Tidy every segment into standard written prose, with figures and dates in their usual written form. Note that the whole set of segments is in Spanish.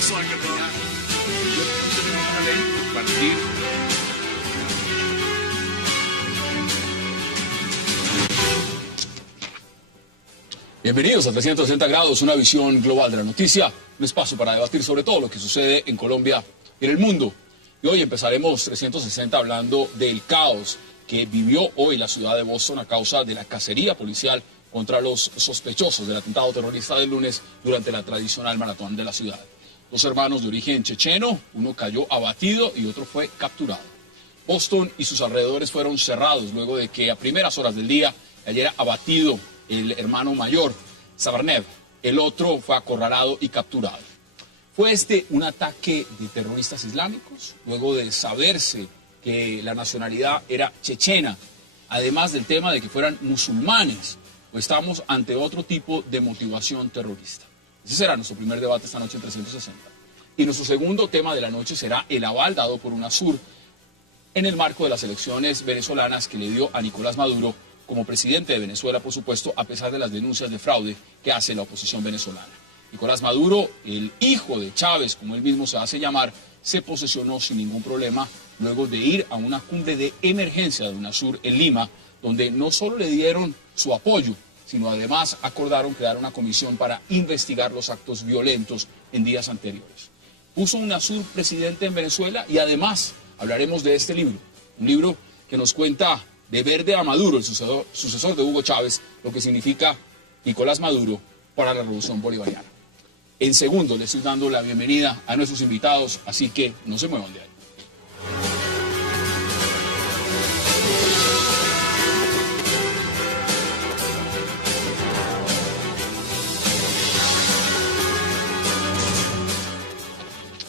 sexual que tenía. Tenemos una ley compartir. Bienvenidos a 360 grados, una visión global de la noticia, un espacio para debatir sobre todo lo que sucede en Colombia y en el mundo. Y hoy empezaremos 360 hablando del caos que vivió hoy la ciudad de Boston a causa de la cacería policial contra los sospechosos del atentado terrorista del lunes durante la tradicional maratón de la ciudad. Dos hermanos de origen checheno, uno cayó abatido y otro fue capturado. Boston y sus alrededores fueron cerrados luego de que a primeras horas del día cayera abatido el hermano mayor, Sabarnev. El otro fue acorralado y capturado. ¿Fue este un ataque de terroristas islámicos? Luego de saberse que la nacionalidad era chechena, además del tema de que fueran musulmanes, o estamos ante otro tipo de motivación terrorista. Ese será nuestro primer debate esta noche en 360. Y nuestro segundo tema de la noche será el aval dado por UNASUR en el marco de las elecciones venezolanas que le dio a Nicolás Maduro como presidente de Venezuela, por supuesto, a pesar de las denuncias de fraude que hace la oposición venezolana. Nicolás Maduro, el hijo de Chávez, como él mismo se hace llamar, se posesionó sin ningún problema luego de ir a una cumbre de emergencia de UNASUR en Lima, donde no solo le dieron su apoyo, sino además acordaron crear una comisión para investigar los actos violentos en días anteriores. Puso UNASUR presidente en Venezuela y además hablaremos de este libro, un libro que nos cuenta de Verde a Maduro, el sucesor de Hugo Chávez, lo que significa Nicolás Maduro para la Revolución Bolivariana. En segundo, le estoy dando la bienvenida a nuestros invitados, así que no se muevan de ahí.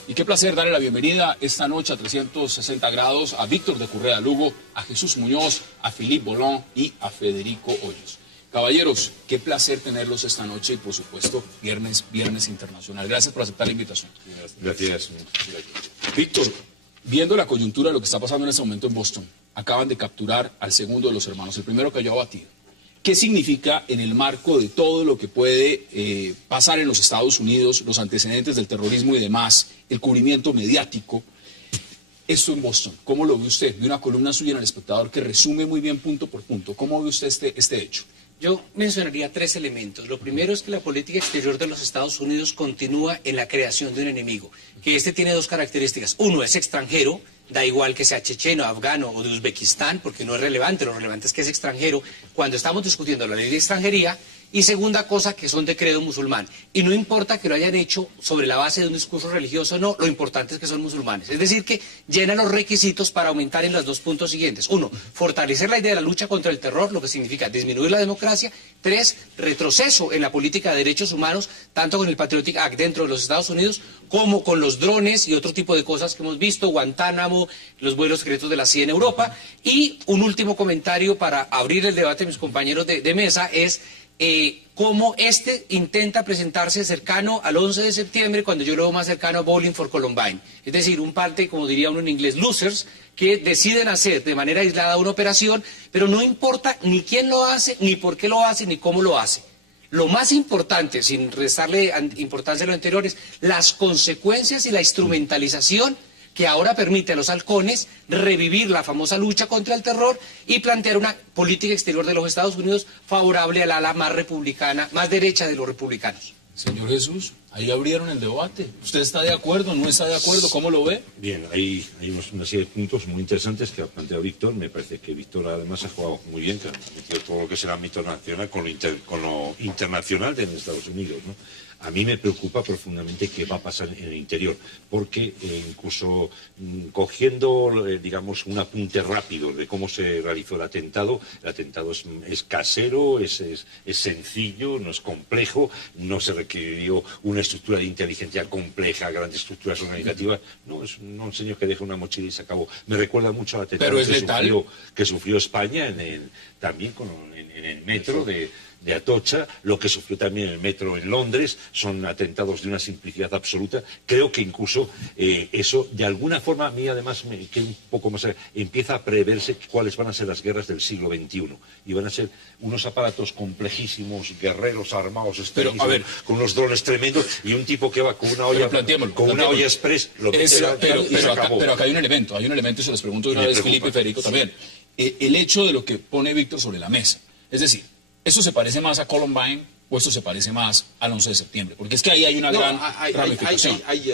Y qué placer darle la bienvenida esta noche a 360 grados a Víctor de Correa Lugo, a Jesús Muñoz, a Philippe Bolón y a Federico Hoyos. Caballeros, qué placer tenerlos esta noche y por supuesto viernes internacional. Gracias por aceptar la invitación. Gracias. Víctor, viendo la coyuntura de lo que está pasando en este momento en Boston, acaban de capturar al segundo de los hermanos, el primero cayó abatido. ¿Qué significa en el marco de todo lo que puede pasar en los Estados Unidos, los antecedentes del terrorismo y demás, el cubrimiento mediático, esto en Boston? ¿Cómo lo ve usted? Vi una columna suya en El Espectador que resume muy bien punto por punto. ¿Cómo ve usted este hecho? Yo mencionaría tres elementos. Lo primero es que la política exterior de los Estados Unidos continúa en la creación de un enemigo, que tiene dos características. Uno, es extranjero, da igual que sea checheno, afgano o de Uzbekistán, porque no es relevante, lo relevante es que es extranjero cuando estamos discutiendo la ley de extranjería. Y segunda cosa, que son de credo musulmán. Y no importa que lo hayan hecho sobre la base de un discurso religioso o no, lo importante es que son musulmanes. Es decir, que llenan los requisitos para aumentar en los dos puntos siguientes. Uno, fortalecer la idea de la lucha contra el terror, lo que significa disminuir la democracia. Tres, retroceso en la política de derechos humanos, tanto con el Patriotic Act dentro de los Estados Unidos, como con los drones y otro tipo de cosas que hemos visto, Guantánamo, los vuelos secretos de la CIA en Europa. Y un último comentario para abrir el debate de mis compañeros de mesa es cómo intenta presentarse cercano al 11 de septiembre, cuando yo lo veo más cercano a Bowling for Columbine. Es decir, un parte, como diría uno en inglés, losers, que deciden hacer de manera aislada una operación, pero no importa ni quién lo hace, ni por qué lo hace, ni cómo lo hace. Lo más importante, sin restarle importancia a lo anterior, es las consecuencias y la instrumentalización que ahora permite a los halcones revivir la famosa lucha contra el terror y plantear una política exterior de los Estados Unidos favorable al ala más republicana, más derecha de los republicanos. Señor Jesús, ahí abrieron el debate. ¿Usted está de acuerdo, no está de acuerdo? ¿Cómo lo ve? Bien, hay una serie de puntos muy interesantes que ha planteado Víctor. Me parece que Víctor además ha jugado muy bien, que ha metido todo lo que es el ámbito nacional con lo internacional de Estados Unidos, ¿no? A mí me preocupa profundamente qué va a pasar en el interior, porque incluso cogiendo, digamos, un apunte rápido de cómo se realizó el atentado es casero, es sencillo, no es complejo, no se requirió una estructura de inteligencia compleja, grandes estructuras organizativas, no, es un señor que deja una mochila y se acabó. Me recuerda mucho al atentado que sufrió España también en el metro de Atocha, lo que sufrió también el metro en Londres, son atentados de una simplicidad absoluta. Creo que incluso eso, de alguna forma, a mí además me queda un poco más... empieza a preverse cuáles van a ser las guerras del siglo XXI. Y van a ser unos aparatos complejísimos, guerreros armados, con unos drones tremendos, y un tipo que va con una olla, una olla express, lo que pero acá hay un elemento, y se los pregunto de una vez, Felipe y Federico también. El hecho de lo que pone Víctor sobre la mesa, es decir, ¿eso se parece más a Columbine o esto se parece más al 11 de septiembre? Porque es que ahí hay una gran ramificación. Hay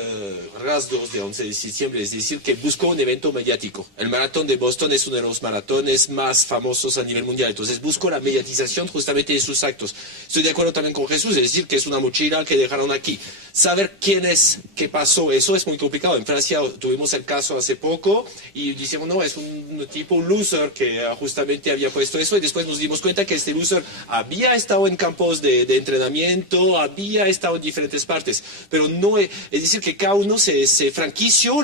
rasgos de 11 de septiembre, es decir, que buscó un evento mediático. El maratón de Boston es uno de los maratones más famosos a nivel mundial, entonces buscó la mediatización justamente de sus actos. Estoy de acuerdo también con Jesús, es decir, que es una mochila que dejaron aquí. Saber quién es, qué pasó, eso es muy complicado. En Francia tuvimos el caso hace poco y decíamos, no, es un tipo, un loser que justamente había puesto eso, y después nos dimos cuenta que este loser había estado en campos de entrenamiento, había estado en diferentes partes, pero no, es decir, que cada uno se franquició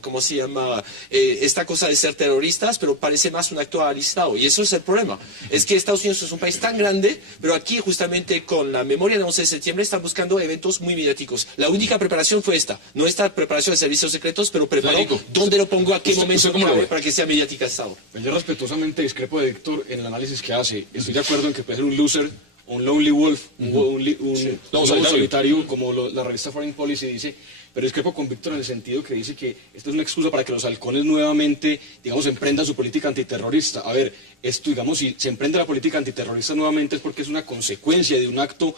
¿cómo se llama? Esta cosa de ser terroristas, pero parece más un acto alistado, y eso es el problema. Es que Estados Unidos es un país tan grande, pero aquí justamente con la memoria del 11 de septiembre están buscando eventos muy mediáticos. La única preparación fue esta, no esta preparación de servicios secretos, pero preparó dónde lo pongo, a qué momento para que sea mediatizado. Yo respetuosamente discrepo de Héctor en el análisis que hace. Estoy de acuerdo en que puede ser un loser, un lonely wolf, un lobo solitario, como la revista Foreign Policy dice, pero discrepo con Víctor en el sentido que dice que esto es una excusa para que los halcones nuevamente, digamos, emprendan su política antiterrorista. A ver, esto, digamos, si se emprende la política antiterrorista nuevamente es porque es una consecuencia de un acto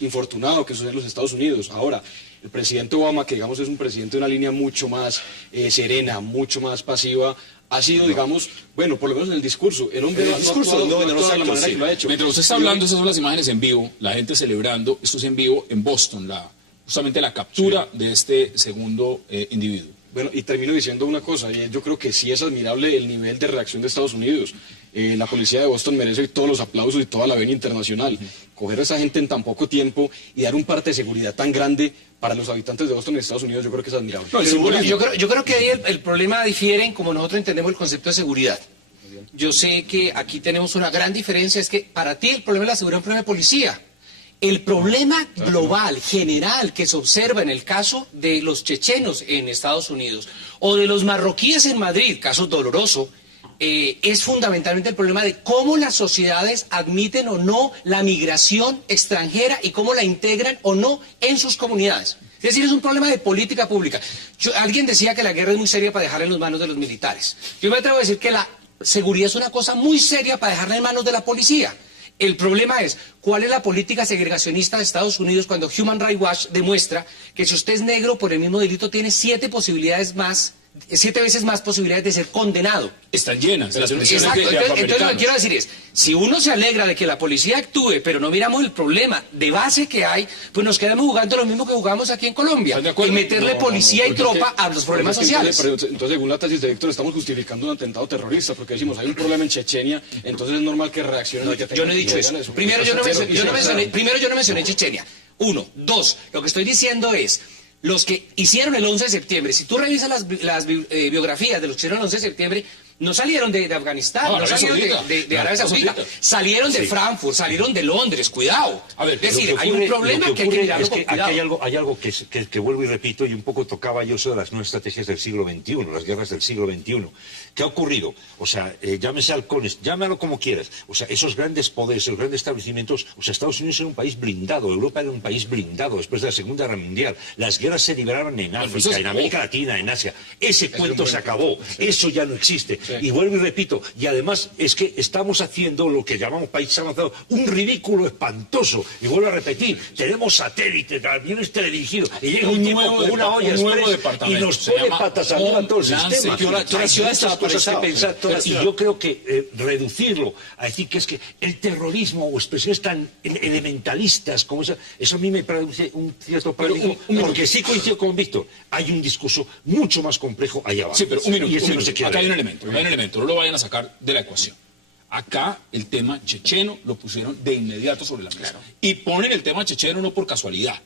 infortunado que sucede en los Estados Unidos. Ahora, el presidente Obama, que digamos es un presidente de una línea mucho más serena, mucho más pasiva, ha sido, digamos, bueno, por lo menos en el discurso. El hombre no en los actos, la manera que lo ha hecho. Mientras usted está hablando, esas son las imágenes en vivo, la gente celebrando, esto es en vivo en Boston, justamente la captura de este segundo individuo. Bueno, y termino diciendo una cosa, y yo creo que sí es admirable el nivel de reacción de Estados Unidos. La policía de Boston merece todos los aplausos y toda la venia internacional. Coger a esa gente en tan poco tiempo y dar un parte de seguridad tan grande para los habitantes de Boston en Estados Unidos, yo creo que es admirable. Yo creo que ahí el problema difiere en cómo nosotros entendemos el concepto de seguridad. Yo sé que aquí tenemos una gran diferencia, es que para ti el problema de la seguridad es un problema de policía. El problema global, general, que se observa en el caso de los chechenos en Estados Unidos o de los marroquíes en Madrid, caso doloroso, es fundamentalmente el problema de cómo las sociedades admiten o no la migración extranjera y cómo la integran o no en sus comunidades. Es decir, es un problema de política pública. Alguien decía que la guerra es muy seria para dejarla en las manos de los militares. Yo me atrevo a decir que la seguridad es una cosa muy seria para dejarla en manos de la policía. El problema es, ¿cuál es la política segregacionista de Estados Unidos cuando Human Rights Watch demuestra que si usted es negro por el mismo delito tiene 7 veces más posibilidades de ser condenado? Están llenas. Exacto. Entonces lo que quiero decir es, si uno se alegra de que la policía actúe, pero no miramos el problema de base que hay, pues nos quedamos jugando lo mismo que jugamos aquí en Colombia, y meterle policía y tropa a los problemas sociales. Entonces, según la tesis de Víctor, estamos justificando un atentado terrorista, porque decimos, hay un problema en Chechenia, entonces es normal que reaccionen. Yo no he dicho eso. Primero, yo no mencioné Chechenia. 1. 2. Lo que estoy diciendo es, los que hicieron el 11 de septiembre, si tú revisas las biografías de los que hicieron el 11 de septiembre, no salieron de Afganistán, no salieron de Arabia Saudita, salieron de Frankfurt, salieron de Londres, cuidado. A ver, es decir, hay un problema que hay que mirarlo con cuidado. Aquí hay algo que vuelvo y repito, y un poco tocaba yo eso de las nuevas estrategias del siglo XXI, las guerras del siglo XXI. ¿Qué ha ocurrido? O sea, llámese halcones, llámalo como quieras. O sea, esos grandes poderes, esos grandes establecimientos, o sea, Estados Unidos era un país blindado, Europa era un país blindado después de la Segunda Guerra Mundial. Las guerras se libraban en África, en América Latina, en Asia. Ese cuento se acabó, eso ya no existe. Y vuelvo y repito, y además es que estamos haciendo lo que llamamos países avanzados, un ridículo espantoso. Y vuelvo a repetir, tenemos satélites, aviones teledirigidos, y llega un tipo con una olla express y nos pone patas arriba todo el sistema. Toda la ciudad está cosas que pensar, y yo creo que reducirlo a decir que es que el terrorismo o expresiones tan elementalistas como esa, eso a mí me produce un cierto paradigma, porque sí coincido con Víctor, hay un discurso mucho más complejo allá abajo. Sí, pero un minuto, no se quiere acá hay un elemento, no lo vayan a sacar de la ecuación. Acá el tema checheno lo pusieron de inmediato sobre la mesa. Y ponen el tema checheno no por casualidad,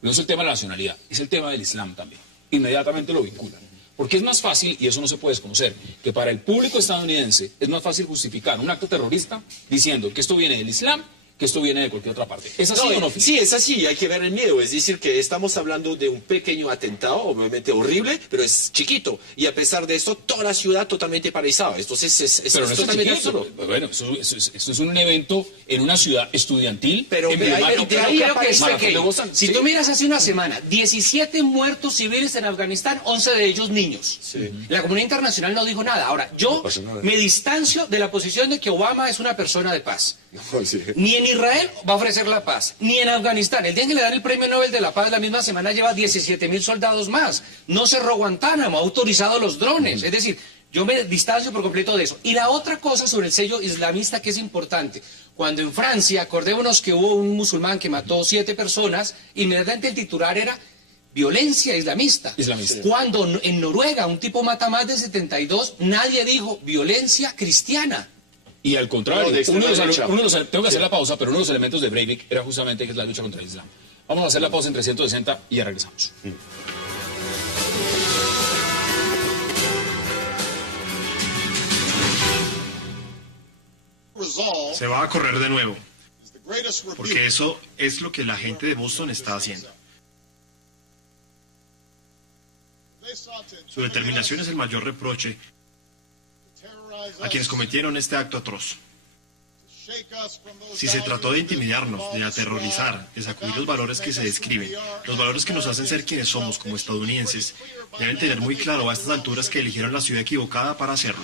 no es el tema de la nacionalidad, es el tema del Islam también. Inmediatamente lo vinculan. Porque es más fácil, y eso no se puede desconocer, que para el público estadounidense es más fácil justificar un acto terrorista diciendo que esto viene del Islam que esto viene de cualquier otra parte. ¿Es así o no? Sí, es así, hay que ver el miedo. Es decir, que estamos hablando de un pequeño atentado, obviamente horrible, pero es chiquito. Y a pesar de esto, toda la ciudad totalmente paralizada. Entonces pero no es totalmente chiquito. absurdo. Bueno, eso es un evento en una ciudad estudiantil. Pero de ahí Creo que es Maratón de pequeño. Boston, Si sí. tú miras hace una semana, 17 muertos civiles en Afganistán, 11 de ellos niños. La comunidad internacional no dijo nada. Ahora, yo pasa nada. me distancio de la posición de que Obama es una persona de paz. Sí. Ni en Israel va a ofrecer la paz, ni en Afganistán. El día en que le dan el premio Nobel de la Paz, la misma semana lleva 17.000 soldados más. No cerró Guantánamo, ha autorizado los drones. Es decir, yo me distancio por completo de eso. Y la otra cosa sobre el sello islamista que es importante. Cuando en Francia, acordémonos que hubo un musulmán que mató 7 personas, inmediatamente el titular era violencia islamista. Cuando en Noruega un tipo mata más de 72, nadie dijo violencia cristiana. Y al contrario, No, de extrema derecha. tengo que hacer la pausa, pero uno de los elementos de Breivik era justamente que es la lucha contra el Islam. Vamos a hacer la pausa en 360 y ya regresamos. Se va a correr de nuevo, porque eso es lo que la gente de Boston está haciendo. Su determinación es el mayor reproche a quienes cometieron este acto atroz. Si se trató de intimidarnos, de aterrorizar, de sacudir los valores que se describen, los valores que nos hacen ser quienes somos como estadounidenses, deben tener muy claro a estas alturas que eligieron la ciudad equivocada para hacerlo.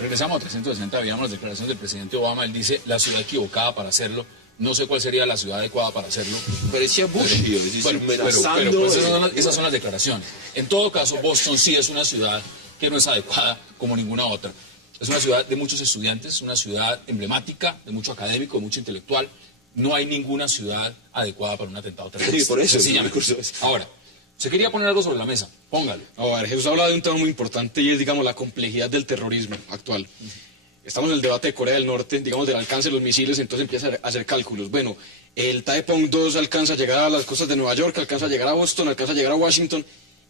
Regresamos a 360, veíamos las declaraciones del presidente Obama. Él dice la ciudad equivocada para hacerlo. No sé cuál sería la ciudad adecuada para hacerlo. Parecía Bush, tío. Es decir, Bueno, amenazando. pues esas son las declaraciones. En todo caso, Boston sí es una ciudad que no es adecuada como ninguna otra. Es una ciudad de muchos estudiantes, una ciudad emblemática, de mucho académico, de mucho intelectual. No hay ninguna ciudad adecuada para un atentado terrorista. Sí, por eso, sencillamente. el discurso es. Ahora, se quería poner algo sobre la mesa. Póngalo. A ver, Jesús habla de un tema muy importante y es, digamos, la complejidad del terrorismo actual. Estamos en el debate de Corea del Norte, digamos, del alcance de los misiles, entonces empieza a hacer cálculos. Bueno, el Taepong 2 alcanza a llegar a las costas de Nueva York, alcanza a llegar a Boston, alcanza a llegar a Washington,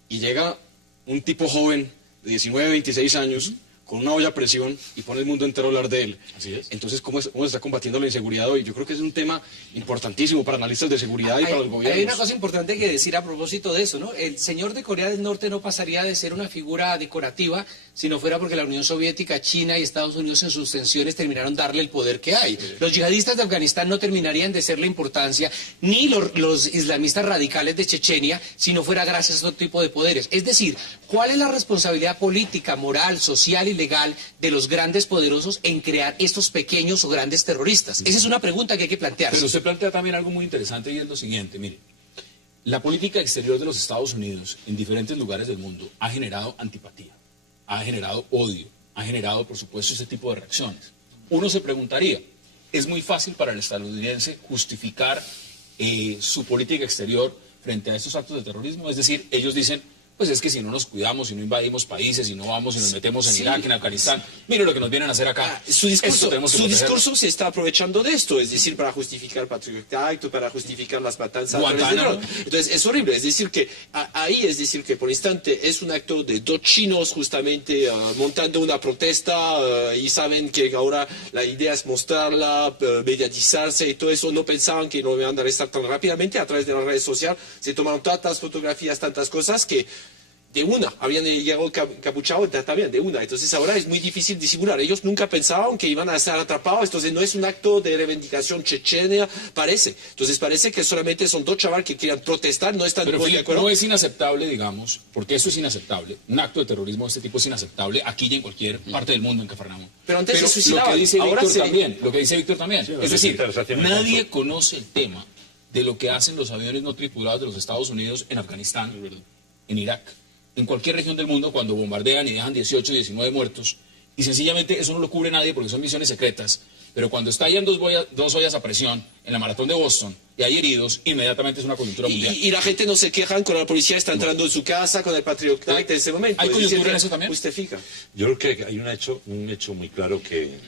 y llega un tipo joven de 19, 26 años, con una olla a presión y pone el mundo entero a hablar de él. Así es. Entonces, ¿cómo se está combatiendo la inseguridad hoy? Yo creo que es un tema importantísimo para analistas de seguridad y para los gobiernos. Hay una cosa importante que decir a propósito de eso, ¿no? El señor de Corea del Norte no pasaría de ser una figura decorativa si no fuera porque la Unión Soviética, China y Estados Unidos en sus tensiones terminaron darle el poder que hay. Los yihadistas de Afganistán no terminarían de ser la importancia, ni los islamistas radicales de Chechenia, si no fuera gracias a otro tipo de poderes. Es decir, ¿cuál es la responsabilidad política, moral, social y legal de los grandes poderosos en crear estos pequeños o grandes terroristas? Esa es una pregunta que hay que plantearse. Pero usted plantea también algo muy interesante y es lo siguiente, mire. La política exterior de los Estados Unidos en diferentes lugares del mundo ha generado antipatía, ha generado odio, ha generado, por supuesto, ese tipo de reacciones. Uno se preguntaría, ¿es muy fácil para el estadounidense justificar su política exterior frente a estos actos de terrorismo? Es decir, ellos dicen, pues es que si no nos cuidamos, si no invadimos países, si no vamos y nos metemos en Irak, en Afganistán, mire lo que nos vienen a hacer acá. Su Esto discurso se está aprovechando de esto, es decir, para justificar Patriot Act, para justificar las matanzas. Guantánamo. Entonces, es horrible, es decir, que ahí, es decir, que por instante es un acto de dos chinos justamente montando una protesta y saben que ahora la idea es mostrarla, mediatizarse y todo eso. No pensaban que lo iban a arrestar tan rápidamente a través de las redes sociales. Se tomaron tantas fotografías, tantas cosas que de una, habían llegado capuchados también, de una. Entonces ahora es muy difícil disimular. Ellos nunca pensaban que iban a estar atrapados. Entonces no es un acto de reivindicación chechena, parece. Entonces parece que solamente son dos chavales que quieran protestar, no están Pero muy de Filipe, acuerdo. no es inaceptable, digamos, porque eso es inaceptable. Un acto de terrorismo de este tipo es inaceptable aquí y en cualquier parte del mundo en Cafarnaúm. Pero antes se lo suicidaban, que dice ahora Víctor se- también, lo que dice Víctor también. Sí, es decir, relaciones nadie con- conoce el tema de lo que hacen los aviones no tripulados de los Estados Unidos en Afganistán, en Irak, en cualquier región del mundo cuando bombardean y dejan 18, 19 muertos. Y sencillamente eso no lo cubre nadie porque son misiones secretas. Pero cuando estallan dos ollas a presión en la maratón de Boston, y hay heridos, inmediatamente es una coyuntura mundial. Y la gente no se quejan cuando la policía está entrando en su casa con el Patriot Act en ese momento. ¿Hay Es coyuntura decir, en eso también? Justifica. Yo creo que hay un hecho muy claro que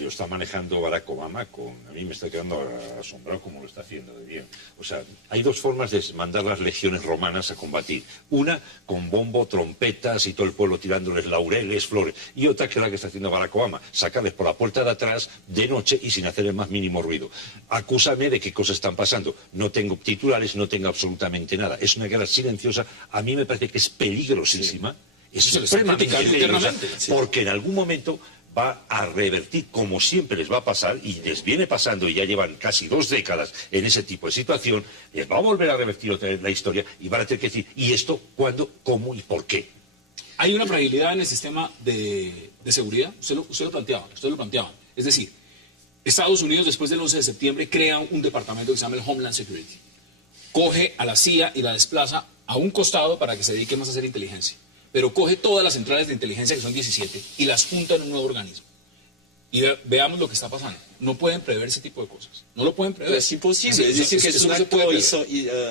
lo está manejando Barack Obama. A mí me está quedando asombrado cómo lo está haciendo de bien. O sea, hay dos formas de mandar las legiones romanas a combatir. Una con bombo, trompetas y todo el pueblo tirándoles laureles, flores. Y otra que es la que está haciendo Barack Obama, sacarles por la puerta de atrás de noche y sin hacer el más mínimo ruido. Acúsame de qué cosas están pasando. No tengo titulares, no tengo absolutamente nada. Es una guerra silenciosa. A mí me parece que es peligrosísima. Es supremamente peligrosa, porque en algún momento va a revertir, como siempre les va a pasar, y les viene pasando, y ya llevan casi 2 décadas en ese tipo de situación, les va a volver a revertir otra vez la historia, y van a tener que decir, ¿y esto cuándo, cómo y por qué? Hay una fragilidad en el sistema de seguridad, usted lo planteaba. Es decir, Estados Unidos después del 11 de septiembre crea un departamento que se llama el Homeland Security. Coge a la CIA y la desplaza a un costado para que se dedique más a hacer inteligencia. Pero coge todas las centrales de inteligencia, que son 17, y las junta en un nuevo organismo. Y veamos lo que está pasando. No pueden prever ese tipo de cosas. No lo pueden prever. Es imposible. Es decir, que es un acto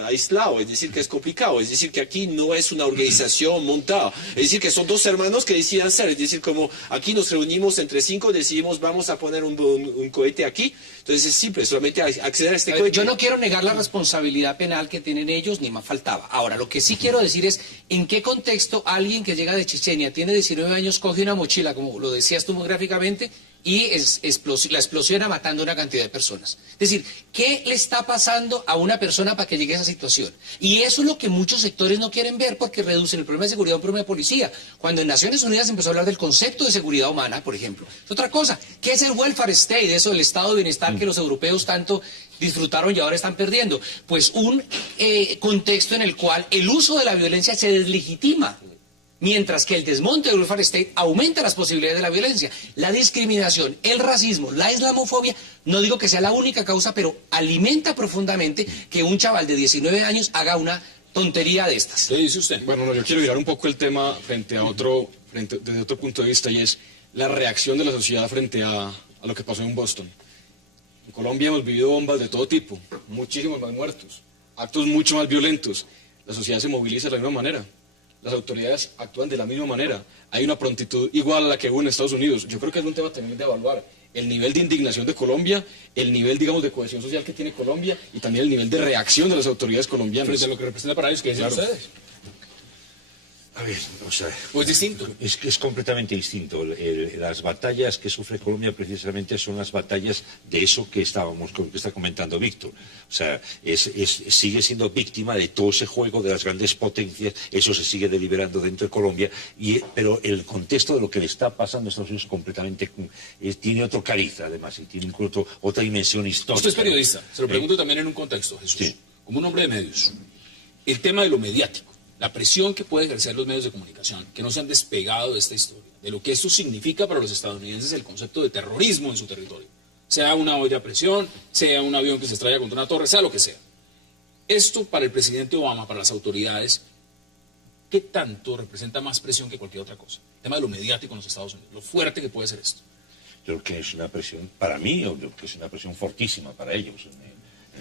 aislado. Es decir, que es complicado. Es decir, que aquí no es una organización montada. Es decir, que son 2 hermanos que deciden hacer. Es decir, como aquí nos reunimos entre 5, decidimos vamos a poner un cohete aquí. Entonces es simple, solamente acceder a este cohete. Yo no quiero negar la responsabilidad penal que tienen ellos, ni más faltaba. Ahora, lo que sí quiero decir es en qué contexto alguien que llega de Chechenia, tiene 19 años, coge una mochila, como lo decías tú muy gráficamente, y la explosiona matando a una cantidad de personas. Es decir, ¿qué le está pasando a una persona para que llegue a esa situación? Y eso es lo que muchos sectores no quieren ver porque reducen el problema de seguridad a un problema de policía. Cuando en Naciones Unidas empezó a hablar del concepto de seguridad humana, por ejemplo, es otra cosa. ¿Qué es el welfare state? Eso, el estado de bienestar que los europeos tanto disfrutaron y ahora están perdiendo. Pues un contexto en el cual el uso de la violencia se deslegitima. Mientras que el desmonte del welfare state aumenta las posibilidades de la violencia. La discriminación, el racismo, la islamofobia, no digo que sea la única causa, pero alimenta profundamente que un chaval de 19 años haga una tontería de estas. ¿Qué dice usted? Bueno, no, yo quiero virar un poco el tema desde otro punto de vista, y es la reacción de la sociedad frente a lo que pasó en Boston. En Colombia hemos vivido bombas de todo tipo, muchísimos más muertos, actos mucho más violentos. La sociedad se moviliza de la misma manera. Las autoridades actúan de la misma manera. Hay una prontitud igual a la que hubo en Estados Unidos. Yo creo que es un tema también de evaluar el nivel de indignación de Colombia, el nivel, digamos, de cohesión social que tiene Colombia y también el nivel de reacción de las autoridades colombianas. Frente a lo que representa para ellos, ¿qué dicen ustedes? A ver, o sea, pues distinto. Es completamente distinto. Las batallas que sufre Colombia precisamente son las batallas de eso que está comentando Víctor. O sea, sigue siendo víctima de todo ese juego de las grandes potencias, eso se sigue deliberando dentro de Colombia, pero el contexto de lo que le está pasando a Estados Unidos completamente tiene otro cariz, además, y tiene incluso otra dimensión histórica. Usted es periodista, se lo pregunto también en un contexto, Jesús. Sí. Como un hombre de medios, el tema de lo mediático, la presión que pueden ejercer los medios de comunicación, que no se han despegado de esta historia, de lo que esto significa para los estadounidenses el concepto de terrorismo en su territorio. Sea una olla a presión, sea un avión que se estrella contra una torre, sea lo que sea. Esto para el presidente Obama, para las autoridades, ¿qué tanto representa más presión que cualquier otra cosa? El tema de lo mediático en los Estados Unidos, lo fuerte que puede ser esto. Yo creo que es una presión, para mí, yo creo que es una presión fortísima para ellos, en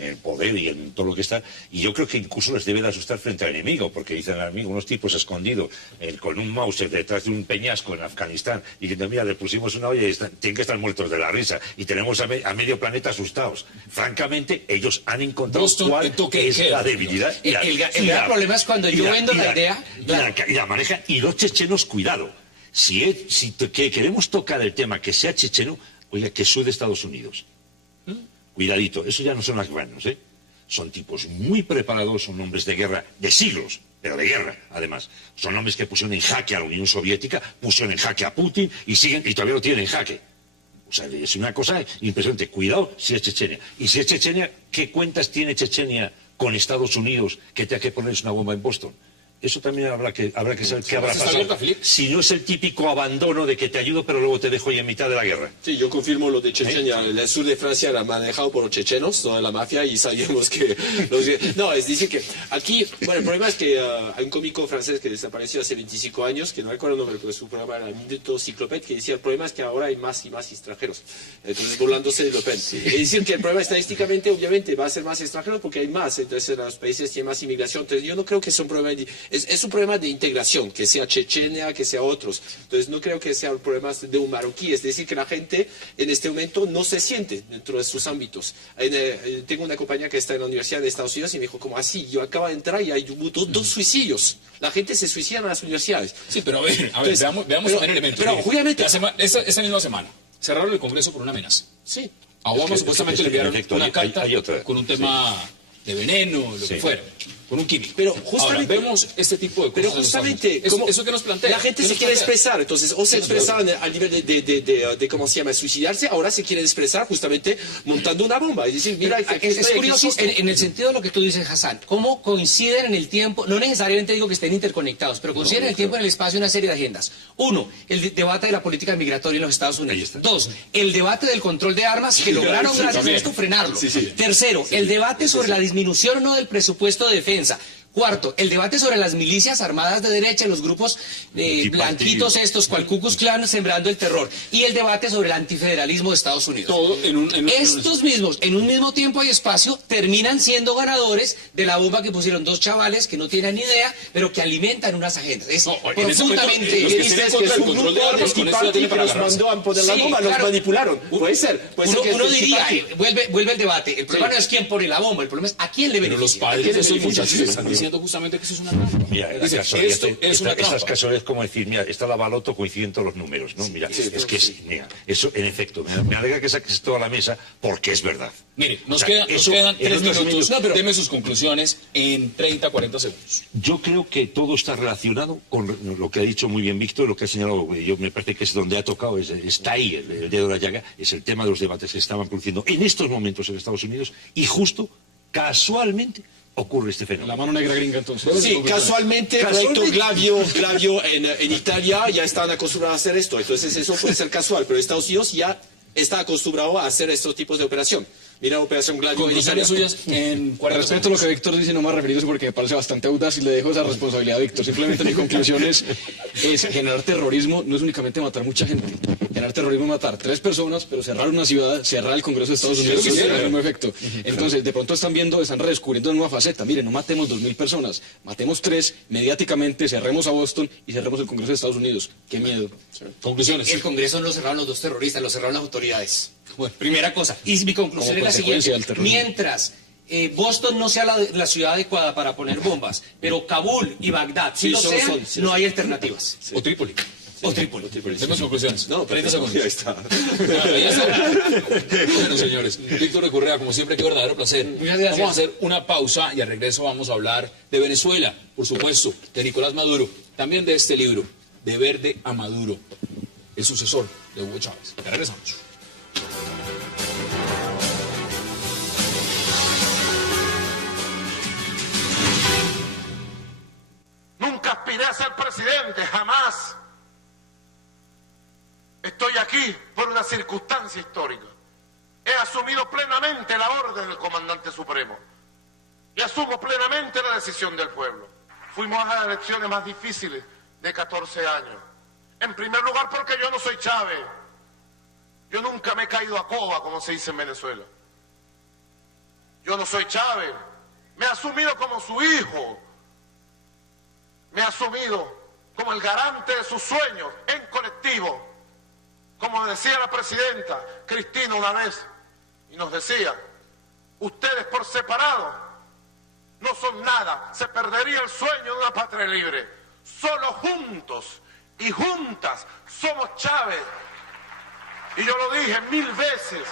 el poder y en todo lo que está, y yo creo que incluso les debe de asustar frente al enemigo, porque dicen al enemigo, unos tipos escondidos con un Mauser detrás de un peñasco en Afganistán, y diciendo, mira, le pusimos una olla y tienen que estar muertos de la risa, y tenemos a medio planeta asustados. Francamente, ellos han encontrado cuál es la debilidad. El gran problema es cuando yo vendo la idea... Y la maneja, y los chechenos, cuidado, si queremos tocar el tema que sea checheno, oiga, que soy de Estados Unidos. Cuidadito, eso ya no son afganos, ¿eh? Son tipos muy preparados, son hombres de guerra de siglos, pero de guerra, además. Son hombres que pusieron en jaque a la Unión Soviética, pusieron en jaque a Putin y todavía lo tienen en jaque. O sea, es una cosa impresionante. Cuidado si es Chechenia. Y si es Chechenia, ¿qué cuentas tiene Chechenia con Estados Unidos que tenga que ponerse una bomba en Boston? Eso también habrá que saber qué habrá ¿Está pasado. abierta, Felipe? Si no es el típico abandono de que te ayudo pero luego te dejo ahí en mitad de la guerra. Sí, yo confirmo lo de Chechenia. El sur de Francia era manejado por los chechenos, toda la mafia, y sabíamos que... No, es decir que aquí... Bueno, el problema es que hay un cómico francés que desapareció hace 25 años, que no recuerdo el nombre, pero su programa era Minuto Cyclopède, que decía, el problema es que ahora hay más y más extranjeros. Entonces, burlándose de Le Pen. Es decir, que el problema estadísticamente, obviamente, va a ser más extranjeros porque hay más. Entonces, los países tienen más inmigración. Entonces, yo no creo que sea un problema... Es un problema de integración, que sea Chechenia, que sea otros. Entonces no creo que sea un problema de un marroquí, es decir, que la gente en este momento no se siente dentro de sus ámbitos. Tengo una compañía que está en la Universidad de Estados Unidos y me dijo, como así, yo acabo de entrar y hay dos suicidios. La gente se suicida en las universidades. Sí, pero a ver, entonces, veamos también elementos. Pero obviamente... Esta misma semana cerraron el Congreso por una amenaza. Sí. A Obama supuestamente le enviaron una carta hay otra. con un tema de veneno, lo que fuera, con un químico. Pero justamente, ahora, vemos este tipo de cosas. Pero justamente, eso que nos plantea. La gente se quiere expresar, entonces, o se expresaban al nivel de ¿cómo se llama?, suicidarse, ahora se quieren expresar justamente montando una bomba. Es decir, mira, es curioso en el sentido de lo que tú dices, Hassan, cómo coinciden en el tiempo, no necesariamente digo que estén interconectados, pero coinciden en el tiempo y en el espacio una serie de agendas. Uno, el debate de la política migratoria en los Estados Unidos. Dos, el debate del control de armas, que lograron gracias a esto frenarlo. Tercero, el debate sobre la disminución o no del presupuesto de defensa. Cuarto, el debate sobre las milicias armadas de derecha, los grupos blanquitos estos, cual Ku Klux Klan, sembrando el terror. Y el debate sobre el antifederalismo de Estados Unidos. Todo Estos mismos, en un mismo tiempo y espacio, terminan siendo ganadores de la bomba que pusieron dos chavales que no tienen ni idea, pero que alimentan unas agendas. Es profundamente... Los que estén en contra del control de armas, con esto ya tienen para los agarrarse. mandó a poner la bomba, los manipularon. Puede ser. Uno diría, vuelve el debate, el problema no es quién pone la bomba, el problema es a quién le Pero los beneficia. padres de esos muchachos están diciendo justamente que eso es una trampa. Mira, Dicen, esto es una trampa. Estas casualidades como decir, mira, está la baloto, coinciden todos los números, ¿no? Mira, es que sí, mira, eso en efecto, me alegra que saques esto a la mesa porque es verdad. Mire, nos O sea, quedan 3 minutos. No, pero Deme sus conclusiones en 30, 40 segundos. yo creo que todo está relacionado con lo que ha dicho muy bien Víctor, lo que ha señalado, yo me parece que es donde ha tocado, está ahí el dedo de la llaga, es el tema de los debates que estaban produciendo en estos momentos en Estados Unidos y justo, casualmente, ocurre este fenómeno. La mano negra gringa, entonces. Sí, casualmente, el proyecto Glavio en Italia ya estaban acostumbrados a hacer esto. Entonces eso puede ser casual, pero Estados Unidos ya está acostumbrado a hacer estos tipos de operación. Mira la operación Glavio en Italia. Conclusiones suyas en 40 Respeto lo que Víctor dice, no me ha referido porque me parece bastante audaz y le dejo esa responsabilidad a Víctor. Simplemente mi conclusión es generar terrorismo no es únicamente matar mucha gente. Generar terrorismo es matar 3 personas, pero cerrar una ciudad, cerrar el Congreso de Estados Unidos, es el mismo efecto. Entonces, de pronto están redescubriendo una nueva faceta. Miren, no matemos 2.000 personas, matemos 3, mediáticamente cerremos a Boston y cerremos el Congreso de Estados Unidos. ¡Qué miedo! Conclusiones. El Congreso no lo cerraron los dos terroristas, lo cerraron las autoridades. Bueno, primera cosa. Y mi conclusión es la siguiente. Mientras Boston no sea la ciudad adecuada para poner bombas, pero Kabul y Bagdad sí lo sean, no hay alternativas. O Trípoli. O Trípoli. Deme sus conclusiones. No, 30 segundos. ahí está. Ahí está. Bueno, señores, Víctor Correa, como siempre, qué verdadero placer. Muchas gracias. Vamos a hacer una pausa y al regreso vamos a hablar de Venezuela, por supuesto, de Nicolás Maduro, también de este libro, De Verde a Maduro, el sucesor de Hugo Chávez. Ya regresamos. Nunca aspiré a ser presidente, jamás. Estoy aquí por una circunstancia histórica. He asumido plenamente la orden del comandante supremo y asumo plenamente la decisión del pueblo. Fuimos a las elecciones más difíciles de 14 años. En primer lugar porque yo no soy Chávez. Yo nunca me he caído a coba, como se dice en Venezuela. Yo no soy Chávez. Me he asumido como su hijo. Me he asumido como el garante de sus sueños en colectivo. Como decía la presidenta Cristina una vez, y nos decía, ustedes por separado no son nada, se perdería el sueño de una patria libre. Solo juntos y juntas somos Chávez. Y yo lo dije 1000 veces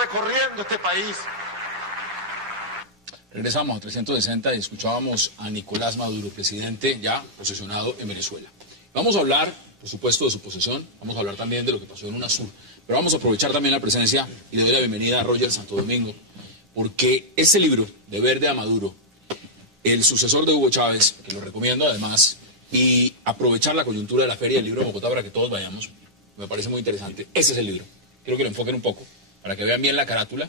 recorriendo este país. Regresamos a 360 y escuchábamos a Nicolás Maduro, presidente ya posesionado en Venezuela. Vamos a hablar, por supuesto, de su posesión, vamos a hablar también de lo que pasó en UNASUR, pero vamos a aprovechar también la presencia y le doy la bienvenida a Roger Santo Domingo, porque ese libro, De Verde a Maduro, el sucesor de Hugo Chávez, que lo recomiendo además, y aprovechar la coyuntura de la Feria del Libro de Bogotá para que todos vayamos. Me parece muy interesante. Ese es el libro. Quiero que lo enfoquen un poco, para que vean bien la carátula.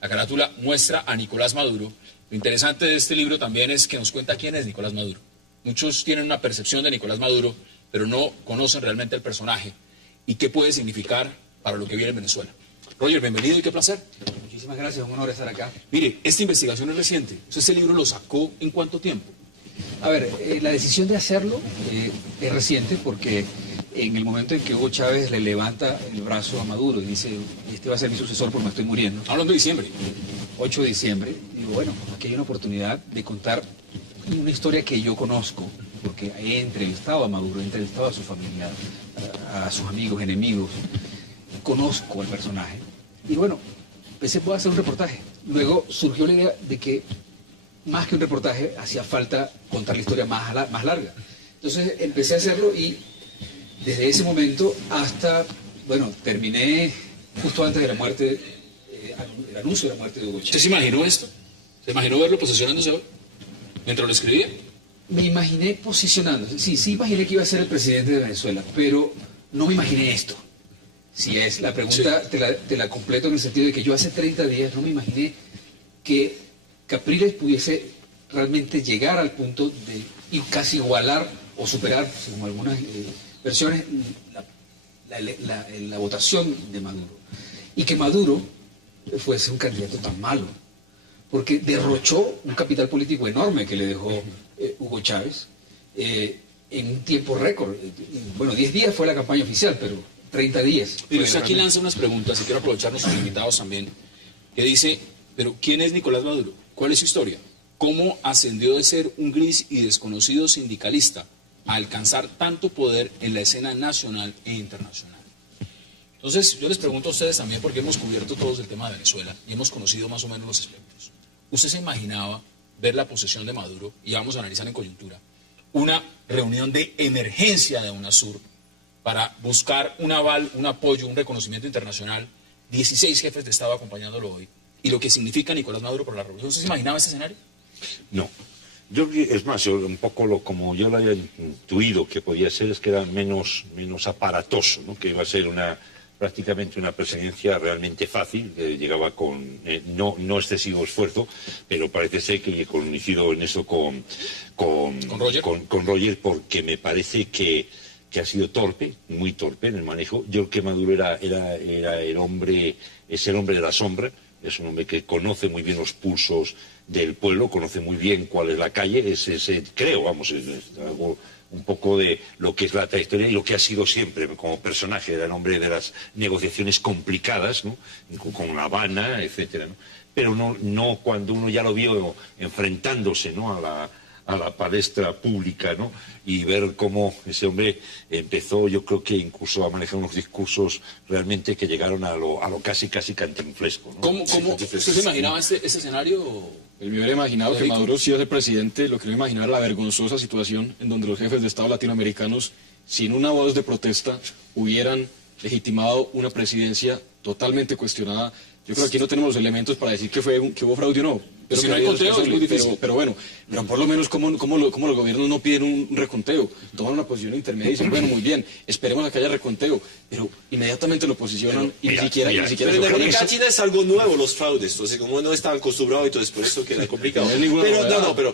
La carátula muestra a Nicolás Maduro. Lo interesante de este libro también es que nos cuenta quién es Nicolás Maduro. Muchos tienen una percepción de Nicolás Maduro, pero no conocen realmente el personaje y qué puede significar para lo que viene en Venezuela. Roger, bienvenido y qué placer. Muchísimas gracias, un honor estar acá. Mire, esta investigación es reciente. ¿Este libro lo sacó en cuánto tiempo? A ver, la decisión de hacerlo es reciente porque en el momento en que Hugo Chávez le levanta el brazo a Maduro y dice, este va a ser mi sucesor porque me estoy muriendo. Hablando de diciembre. 8 de diciembre, digo, bueno, aquí hay una oportunidad de contar una historia que yo conozco, porque he entrevistado a Maduro, he entrevistado a su familia, a sus amigos, enemigos, conozco al personaje. Y bueno, pensé, puedo hacer un reportaje. Luego surgió la idea de que más que un reportaje, hacía falta contar la historia más larga. Entonces empecé a hacerlo y desde ese momento hasta, bueno, terminé justo antes de la muerte, el anuncio de la muerte de Hugo Chávez. ¿Usted se imaginó esto? ¿Se imaginó verlo posicionándose hoy? ¿Mientras lo escribía? Me imaginé posicionándose. Sí imaginé que iba a ser el presidente de Venezuela, pero no me imaginé esto. Si es la pregunta, sí. te la completo en el sentido de que yo hace 30 días no me imaginé que Capriles pudiese realmente llegar al punto de casi igualar o superar, según algunas versiones, la votación de Maduro. Y que Maduro fuese un candidato tan malo, porque derrochó un capital político enorme que le dejó Hugo Chávez en un tiempo récord. Bueno, 10 días fue la campaña oficial, pero 30 días. Pero usted aquí lanza unas preguntas y quiero aprovechar nuestros invitados también, que dice, pero ¿quién es Nicolás Maduro? ¿Cuál es su historia? ¿Cómo ascendió de ser un gris y desconocido sindicalista a alcanzar tanto poder en la escena nacional e internacional? Entonces, yo les pregunto a ustedes también, porque hemos cubierto todos el tema de Venezuela y hemos conocido más o menos los aspectos. ¿Usted se imaginaba ver la posesión de Maduro, y vamos a analizar en coyuntura, una reunión de emergencia de UNASUR para buscar un aval, un apoyo, un reconocimiento internacional, 16 jefes de Estado acompañándolo hoy, y lo que significa Nicolás Maduro por la revolución? ¿Usted se imaginaba este escenario? No. Es más, un poco como yo lo había intuido que podía ser, es que era menos aparatoso, ¿no? Que iba a ser prácticamente una presidencia realmente fácil, que llegaba con no excesivo esfuerzo, pero parece ser que he coincidido en eso con Roger, porque me parece que ha sido torpe, muy torpe en el manejo. Yo creo que Maduro era el hombre, es el hombre de la sombra, es un hombre que conoce muy bien los pulsos del pueblo, conoce muy bien cuál es la calle, es algo un poco de lo que es la trayectoria y lo que ha sido siempre como personaje. Era el hombre de las negociaciones complicadas, ¿no? Con La Habana, etcétera, ¿no? Pero no cuando uno ya lo vio enfrentándose, ¿no? a la palestra pública, ¿no? Y ver cómo ese hombre empezó, yo creo que incluso a manejar unos discursos realmente que llegaron a lo casi cantinflesco, ¿no? ¿Cómo usted se imaginaba este escenario? Me hubiera imaginado que Maduro, si iba a ser presidente, lo que no imaginaba era la vergonzosa situación en donde los jefes de Estado latinoamericanos, sin una voz de protesta, hubieran legitimado una presidencia totalmente cuestionada. Yo creo que aquí no tenemos los elementos para decir que hubo fraude o no. Pero si no hay conteo es muy difícil. Pero bueno, por lo menos ¿cómo los gobiernos no piden un reconteo? Toman una posición intermedia y dicen, bueno, muy bien, esperemos a que haya reconteo. Pero inmediatamente lo posicionan y ni siquiera pero en América Latina es algo nuevo los fraudes. Entonces, como no estaban acostumbrados, entonces por eso que era complicado. Pero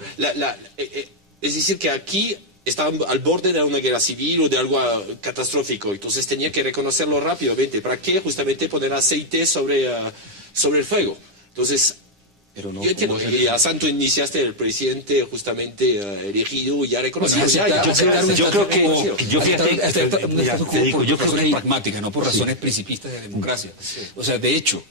es decir que aquí estaban al borde de una guerra civil o de algo catastrófico, entonces tenía que reconocerlo rápidamente. ¿Para qué? Justamente poner aceite sobre el fuego. Entonces, pero no, yo entiendo que a Santo iniciaste el presidente justamente elegido y ya reconocido. Yo creo que pragmática, no por razones principistas de democracia. O sea, de hecho,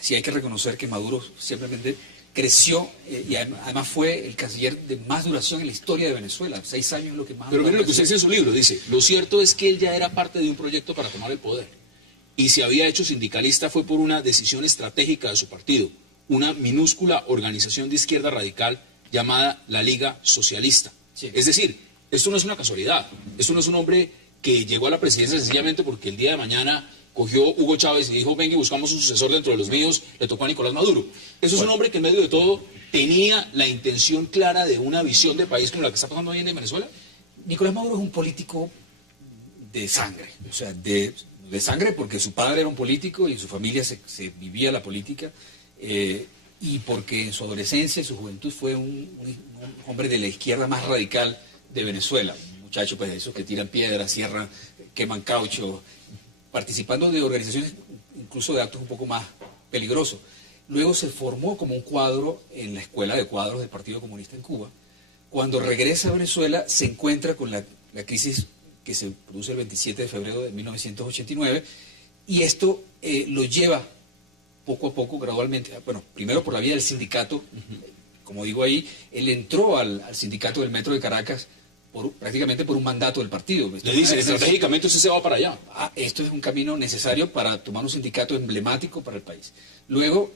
sí hay que reconocer que Maduro simplemente creció y además fue el canciller de más duración en la historia de Venezuela. 6 años es lo que más... Pero miren lo que usted dice en su libro, dice, lo cierto es que él ya era parte de un proyecto para tomar el poder. Y si había hecho sindicalista fue por una decisión estratégica de su partido, una minúscula organización de izquierda radical llamada la Liga Socialista. Sí. Es decir, esto no es una casualidad, esto no es un hombre que llegó a la presidencia sencillamente porque el día de mañana cogió Hugo Chávez y dijo, venga y buscamos un sucesor dentro de los míos, le tocó a Nicolás Maduro. Eso es un hombre que en medio de todo tenía la intención clara de una visión de país como la que está pasando hoy en Venezuela. Nicolás Maduro es un político de sangre, o sea, de sangre porque su padre era un político y en su familia se vivía la política, y porque en su adolescencia y su juventud fue un hombre de la izquierda más radical de Venezuela, un muchacho pues de esos que tiran piedras, cierran, queman caucho, participando de organizaciones, incluso de actos un poco más peligrosos. Luego se formó como un cuadro en la escuela de cuadros del Partido Comunista en Cuba. Cuando regresa a Venezuela se encuentra con la crisis que se produce el 27 de febrero de 1989, y esto lo lleva poco a poco, gradualmente, bueno, primero por la vía del sindicato, como digo ahí, él entró al sindicato del Metro de Caracas prácticamente por un mandato del partido. Le dicen, estratégicamente usted se va para allá. Esto es un camino necesario para tomar un sindicato emblemático para el país. Luego,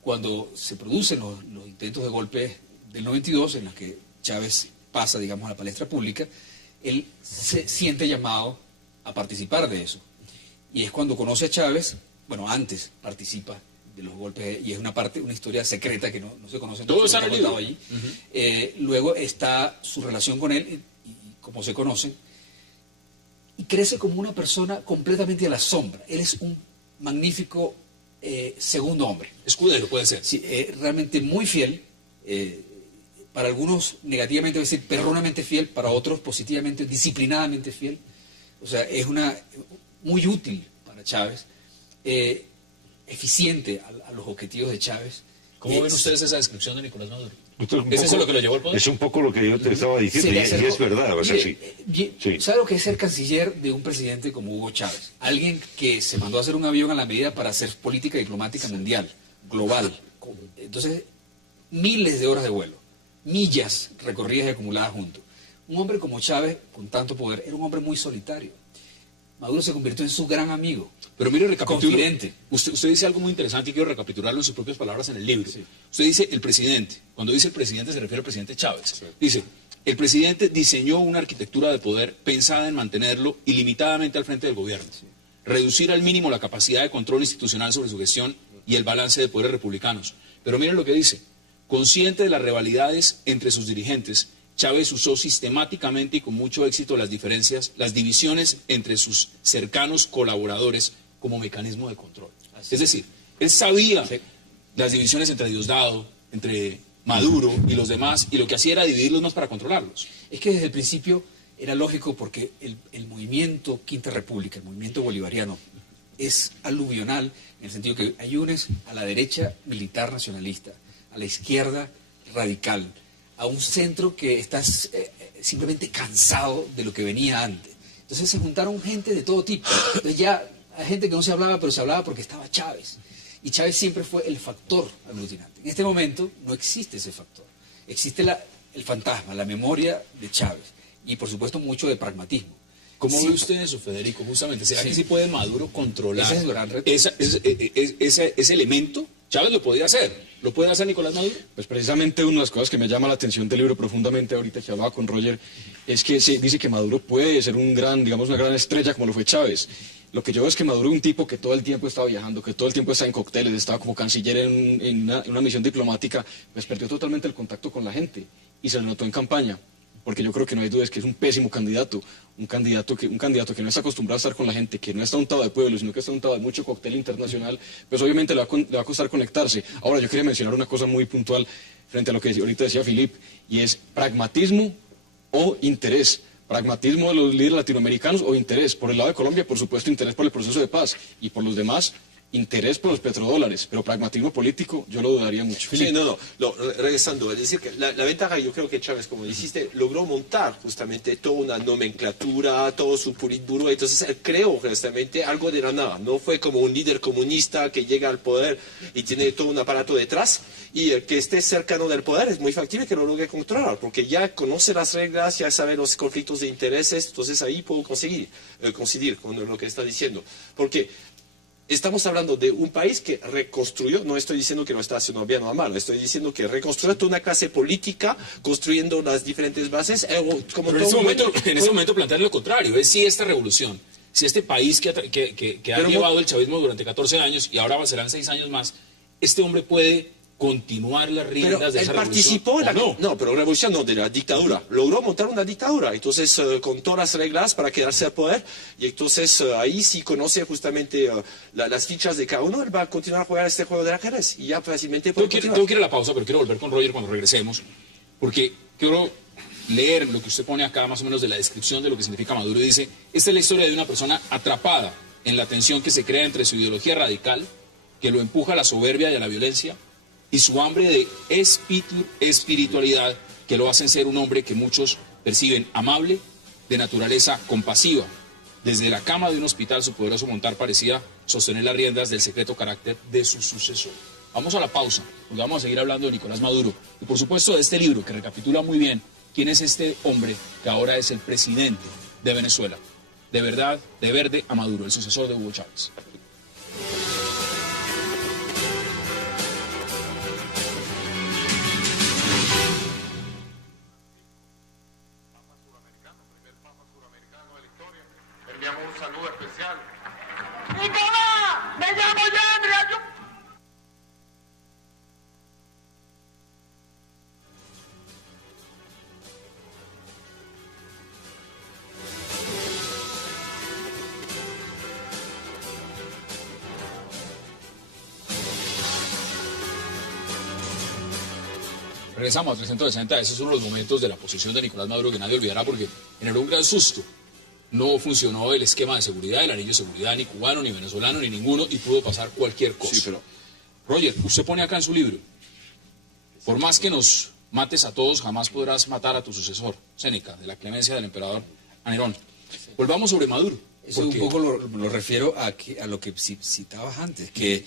cuando se producen los intentos de golpe del 92, en los que Chávez pasa, digamos, a la palestra pública, él se siente llamado a participar de eso. Y es cuando conoce a Chávez, bueno, antes participa de los golpes, y es una historia secreta que no se conoce. Todo está en el libro. Allí. Luego está su relación con él, y como se conocen, y crece como una persona completamente a la sombra. Él es un magnífico segundo hombre. Escudero, puede ser. Sí, realmente muy fiel, para algunos negativamente, es decir, perronamente fiel, para otros positivamente, disciplinadamente fiel. O sea, es muy útil para Chávez, eficiente a los objetivos de Chávez. ¿Cómo ven ustedes esa descripción de Nicolás Maduro? ¿Es eso lo que lo llevó al poder? Es un poco lo que yo te estaba diciendo, y es verdad. O sea, sí. ¿Sabe lo que es ser canciller de un presidente como Hugo Chávez? Alguien que se mandó a hacer un avión a la medida para hacer política diplomática mundial, global. Entonces, miles de horas de vuelo, millas recorridas y acumuladas juntos. Un hombre como Chávez, con tanto poder, era un hombre muy solitario. Maduro se convirtió en su gran amigo. Pero mire, confidente. Usted dice algo muy interesante y quiero recapitularlo en sus propias palabras en el libro. Sí. Usted dice el presidente. Cuando dice el presidente se refiere al presidente Chávez. Sí. Dice, el presidente diseñó una arquitectura de poder pensada en mantenerlo ilimitadamente al frente del gobierno. Sí. Reducir al mínimo la capacidad de control institucional sobre su gestión y el balance de poderes republicanos. Pero miren lo que dice. Consciente de las rivalidades entre sus dirigentes, Chávez usó sistemáticamente y con mucho éxito las divisiones entre sus cercanos colaboradores como mecanismo de control. Es decir, él sabía las divisiones entre Diosdado, entre Maduro y los demás, y lo que hacía era dividirlos más para controlarlos. Es que desde el principio era lógico, porque el movimiento Quinta República, el movimiento bolivariano, es aluvional en el sentido que hay unes a la derecha militar nacionalista, a la izquierda radical, a un centro que está simplemente cansado de lo que venía antes. Entonces se juntaron gente de todo tipo. Entonces ya hay gente que no se hablaba, pero se hablaba porque estaba Chávez. Y Chávez siempre fue el factor aglutinante. En este momento no existe ese factor. Existe el fantasma, la memoria de Chávez. Y por supuesto mucho de pragmatismo. ¿Cómo ve usted eso, Federico? Justamente, ¿será que sí puede Maduro controlar ese es el gran reto. ese elemento? Chávez lo podía hacer. ¿Lo puede hacer Nicolás Maduro? Pues precisamente una de las cosas que me llama la atención del libro profundamente ahorita que hablaba con Roger es que se dice que Maduro puede ser una gran estrella como lo fue Chávez. Lo que yo veo es que Maduro es un tipo que todo el tiempo estaba viajando, que todo el tiempo estaba en cócteles, estaba como canciller en una misión diplomática, pues perdió totalmente el contacto con la gente y se le notó en campaña. Porque yo creo que no hay duda, es que es un pésimo candidato, un candidato que no está acostumbrado a estar con la gente, que no está untado de pueblo, sino que está untado de mucho cóctel internacional, pues obviamente le va a costar conectarse. Ahora, yo quería mencionar una cosa muy puntual frente a lo que ahorita decía Filip, y es pragmatismo o interés. Pragmatismo de los líderes latinoamericanos o interés. Por el lado de Colombia, por supuesto, interés por el proceso de paz, y por los demás, interés por los petrodólares, pero pragmatismo político yo lo dudaría mucho. Sí, regresando, es decir, que la ventaja, yo creo que Chávez, como dijiste, logró montar justamente toda una nomenclatura, todo su politburo, entonces él creó justamente algo de la nada, no fue como un líder comunista que llega al poder y tiene todo un aparato detrás, y el que esté cercano del poder es muy factible que lo logre controlar, porque ya conoce las reglas, ya sabe los conflictos de intereses, entonces ahí puedo coincidir con lo que está diciendo, porque estamos hablando de un país que reconstruyó, no estoy diciendo que lo está haciendo bien o mal, estoy diciendo que reconstruyó toda una clase política, construyendo las diferentes bases. Como en ese momento plantean lo contrario, es si esta revolución, si este país que ha llevado el chavismo durante 14 años y ahora serán 6 años más, este hombre puede continuar las riendas de esa revolución, participó en la... ¿o no? Pero revolución no, de la dictadura. Logró montar una dictadura, entonces con todas las reglas para quedarse al poder, y entonces ahí sí conoce justamente las fichas de cada uno, él va a continuar a jugar este juego de ajedrez, y ya fácilmente puede Tengo que ir a la pausa, pero quiero volver con Roger cuando regresemos, porque quiero leer lo que usted pone acá, más o menos de la descripción de lo que significa Maduro. Dice, esta es la historia de una persona atrapada en la tensión que se crea entre su ideología radical, que lo empuja a la soberbia y a la violencia, y su hambre de espiritualidad, que lo hacen ser un hombre que muchos perciben amable, de naturaleza compasiva. Desde la cama de un hospital, su poderoso montar parecía sostener las riendas del secreto carácter de su sucesor. Vamos a la pausa, porque vamos a seguir hablando de Nicolás Maduro, y por supuesto de este libro, que recapitula muy bien quién es este hombre que ahora es el presidente de Venezuela. De verdad, de verde a Maduro, el sucesor de Hugo Chávez. Enviamos un saludo especial. ¡Nicolás! ¡Me llamo Yandria! Regresamos a 360, ese es uno de los momentos de la posición de Nicolás Maduro que nadie olvidará porque generó un gran susto. No funcionó el esquema de seguridad, el anillo de seguridad, ni cubano, ni venezolano, ni ninguno, y pudo pasar cualquier cosa. Sí, pero... Roger, usted pone acá en su libro, por más que nos mates a todos, jamás podrás matar a tu sucesor, Séneca, de la clemencia del emperador Nerón. Volvamos sobre Maduro. Eso Porque... un poco lo refiero a lo que citabas antes, que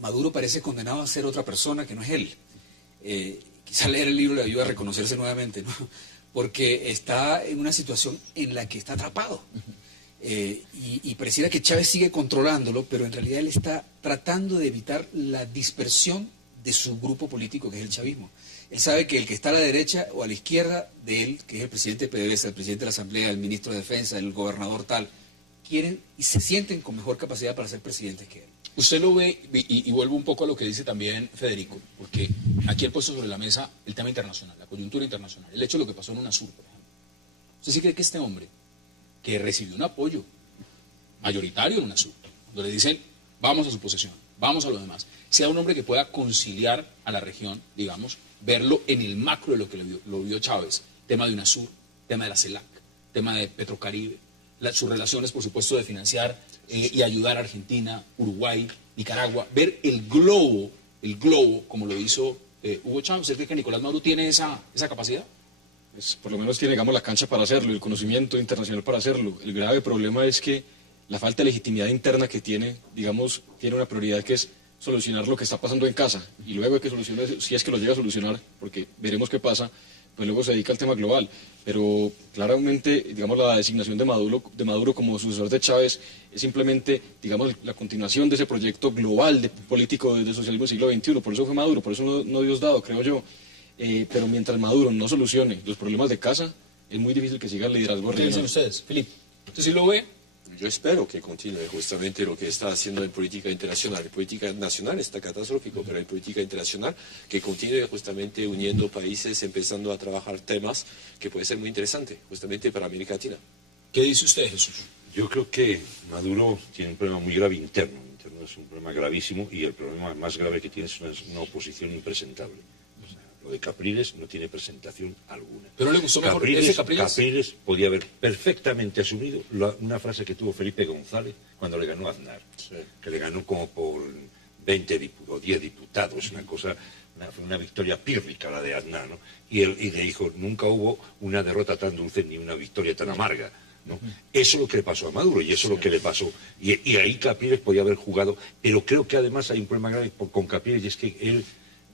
Maduro parece condenado a ser otra persona que no es él. Quizá leer el libro le ayuda a reconocerse nuevamente, ¿no? Porque está en una situación en la que está atrapado. Y pareciera que Chávez sigue controlándolo, pero en realidad él está tratando de evitar la dispersión de su grupo político, que es el chavismo. Él sabe que el que está a la derecha o a la izquierda de él, que es el presidente de PDVSA, el presidente de la Asamblea, el ministro de Defensa, el gobernador tal, quieren y se sienten con mejor capacidad para ser presidentes que él. Usted lo ve, y vuelvo un poco a lo que dice también Federico, porque aquí he puesto sobre la mesa el tema internacional, la coyuntura internacional, el hecho de lo que pasó en UNASUR, por ejemplo. ¿Usted sí cree que este hombre, que recibió un apoyo mayoritario en UNASUR, cuando le dicen, vamos a su posesión, vamos a lo demás, sea un hombre que pueda conciliar a la región, digamos, verlo en el macro de lo que lo vio Chávez, tema de UNASUR, tema de la CELAC, tema de Petrocaribe, sus relaciones, por supuesto, de financiar y ayudar a Argentina, Uruguay, Nicaragua, ver el globo, como lo hizo Hugo Chávez? ¿Usted cree que Nicolás Maduro tiene esa capacidad? Pues, por lo menos tiene, digamos, la cancha para hacerlo, el conocimiento internacional para hacerlo. El grave problema es que la falta de legitimidad interna que tiene, digamos, tiene una prioridad que es solucionar lo que está pasando en casa. Y luego de que solucione, si es que lo llega a solucionar, porque veremos qué pasa, pues luego se dedica al tema global. Pero claramente, digamos, la designación de Maduro como sucesor de Chávez es simplemente, digamos, la continuación de ese proyecto global político del socialismo del siglo XXI. Por eso fue Maduro, por eso no Diosdado, creo yo. Pero mientras Maduro no solucione los problemas de casa, es muy difícil que siga el liderazgo ¿Qué dicen regional. ustedes? Felipe, ¿usted sí lo ve? Yo espero que continúe justamente lo que está haciendo en política internacional. En política nacional está catastrófico, pero en política internacional que continúe justamente uniendo países, empezando a trabajar temas que puede ser muy interesante justamente para América Latina. ¿Qué dice usted, Jesús? Yo creo que Maduro tiene un problema muy grave interno. Interno es un problema gravísimo y el problema más grave que tiene es una oposición impresentable. O sea, lo de Capriles no tiene presentación alguna. ¿Pero no le gustó mejor ese Capriles? Capriles podía haber perfectamente asumido una frase que tuvo Felipe González cuando le ganó a Aznar, que le ganó como por 20 o 10 diputados, una victoria pírrica la de Aznar, ¿no? Y le dijo, nunca hubo una derrota tan dulce ni una victoria tan amarga, ¿no? Eso es lo que le pasó a Maduro y eso es lo que le pasó. Y ahí Capriles podía haber jugado, pero creo que además hay un problema grave con Capriles y es que él...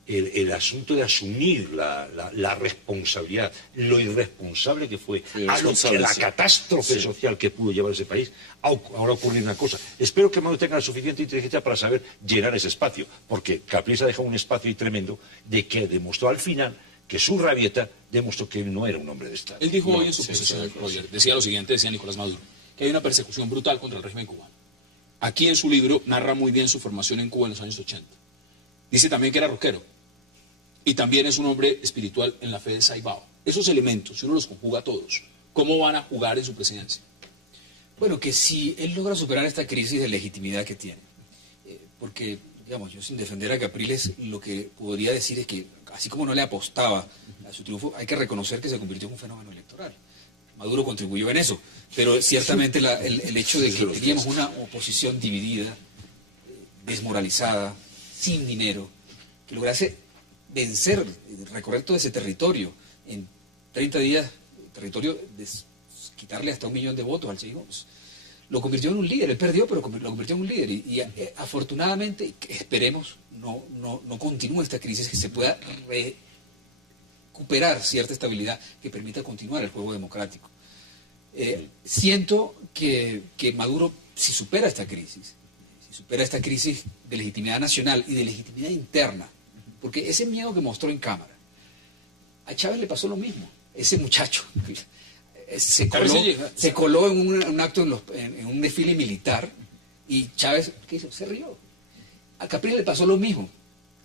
El asunto de asumir la responsabilidad, lo irresponsable que fue, la catástrofe social que pudo llevar ese país, ahora ocurre una cosa. Espero que Maduro tenga la suficiente inteligencia para saber llenar ese espacio, porque Capriles ha dejado un espacio ahí tremendo de que demostró al final que su rabieta demostró que él no era un hombre de Estado. Él dijo hoy en su posesión, Roger, decía lo siguiente, decía Nicolás Maduro, que hay una persecución brutal contra el régimen cubano. Aquí en su libro narra muy bien su formación en Cuba en los años 80. Dice también que era rockero y también es un hombre espiritual en la fe de Saibao. Esos elementos, si uno los conjuga todos, ¿cómo van a jugar en su presidencia? Bueno, que si él logra superar esta crisis de legitimidad que tiene, porque, digamos, yo sin defender a Capriles, lo que podría decir es que, así como no le apostaba a su triunfo, hay que reconocer que se convirtió en un fenómeno electoral. Maduro contribuyó en eso, pero ciertamente el hecho de que teníamos una oposición dividida, desmoralizada, sin dinero, que lograse vencer, recorrer todo ese territorio en 30 días, territorio quitarle hasta 1 millón de votos al chavismo, pues, lo convirtió en un líder. Él perdió, pero lo convirtió en un líder. Y afortunadamente, esperemos, no continúe esta crisis, que se pueda recuperar cierta estabilidad que permita continuar el juego democrático. Siento que Maduro, si supera esta crisis de legitimidad nacional y de legitimidad interna, porque ese miedo que mostró en cámara, a Chávez le pasó lo mismo. Ese muchacho se coló en un acto, en un desfile militar, y Chávez, ¿qué hizo? Se rió. A Capriles le pasó lo mismo.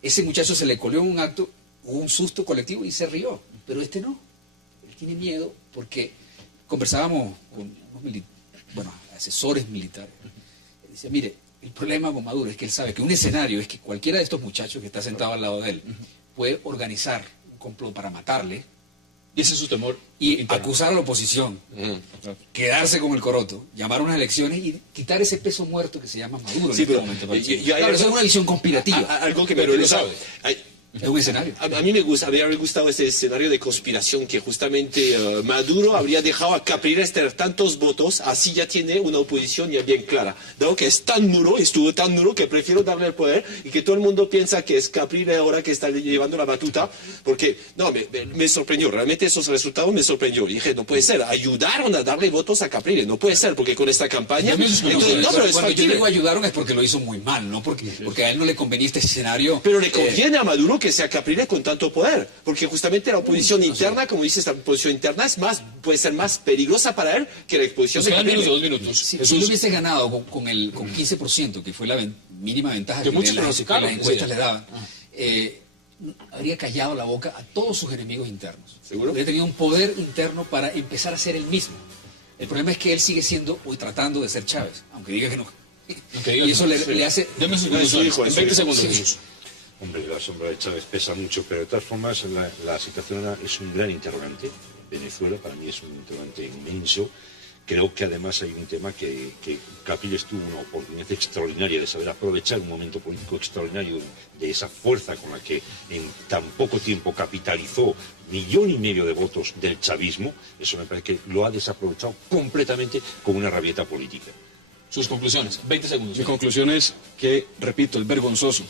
Ese muchacho se le coló en un acto, hubo un susto colectivo y se rió. Pero este no. Él tiene miedo porque conversábamos con unos asesores militares. Él decía, mire, el problema con Maduro es que él sabe que un escenario es que cualquiera de estos muchachos que está sentado al lado de él puede organizar un complot para matarle. Y ese es su temor. Y acusar a la oposición, quedarse con el coroto, llamar a unas elecciones y quitar ese peso muerto que se llama Maduro. Sí, en este momento. Claro, eso es una visión conspirativa. Algo que pero él lo sabe. Es un escenario. A mí me habría gustado ese escenario de conspiración que justamente Maduro habría dejado a Capriles tener tantos votos, así ya tiene una oposición ya bien clara. Dado que es tan duro, estuvo tan duro que prefiero darle el poder y que todo el mundo piensa que es Capriles ahora que está llevando la batuta, porque no, me sorprendió, realmente esos resultados me sorprendió. Y dije, no puede ser, ayudaron a darle votos a Capriles, no puede ser, porque con esta campaña... pero es cuando yo digo ayudaron es porque lo hizo muy mal, no porque a él no le convenía este escenario. Pero le conviene a Maduro que sea Capriles con tanto poder, porque justamente la oposición interna, como dices, la oposición interna puede ser más peligrosa para él que la exposición de Capriles. 2 minutos. Si él hubiese ganado con 15%, que fue la mínima ventaja que las encuestas le daban, habría callado la boca a todos sus enemigos internos. ¿Seguro? Habría tenido un poder interno para empezar a ser el mismo. El problema es que él sigue siendo hoy tratando de ser Chávez, aunque diga que no. Y eso le hace... Deme sus conclusiones. En 20 segundos, Jesús. Hombre, la sombra de Chávez pesa mucho, pero de todas formas la situación es un gran interrogante. Venezuela para mí es un interrogante inmenso. Creo que además hay un tema que Capriles tuvo una oportunidad extraordinaria de saber aprovechar un momento político extraordinario de esa fuerza con la que en tan poco tiempo capitalizó 1,5 millones de votos del chavismo. Eso me parece que lo ha desaprovechado completamente con una rabieta política. Sus conclusiones, 20 segundos. Mi conclusión es que, repito, es vergonzoso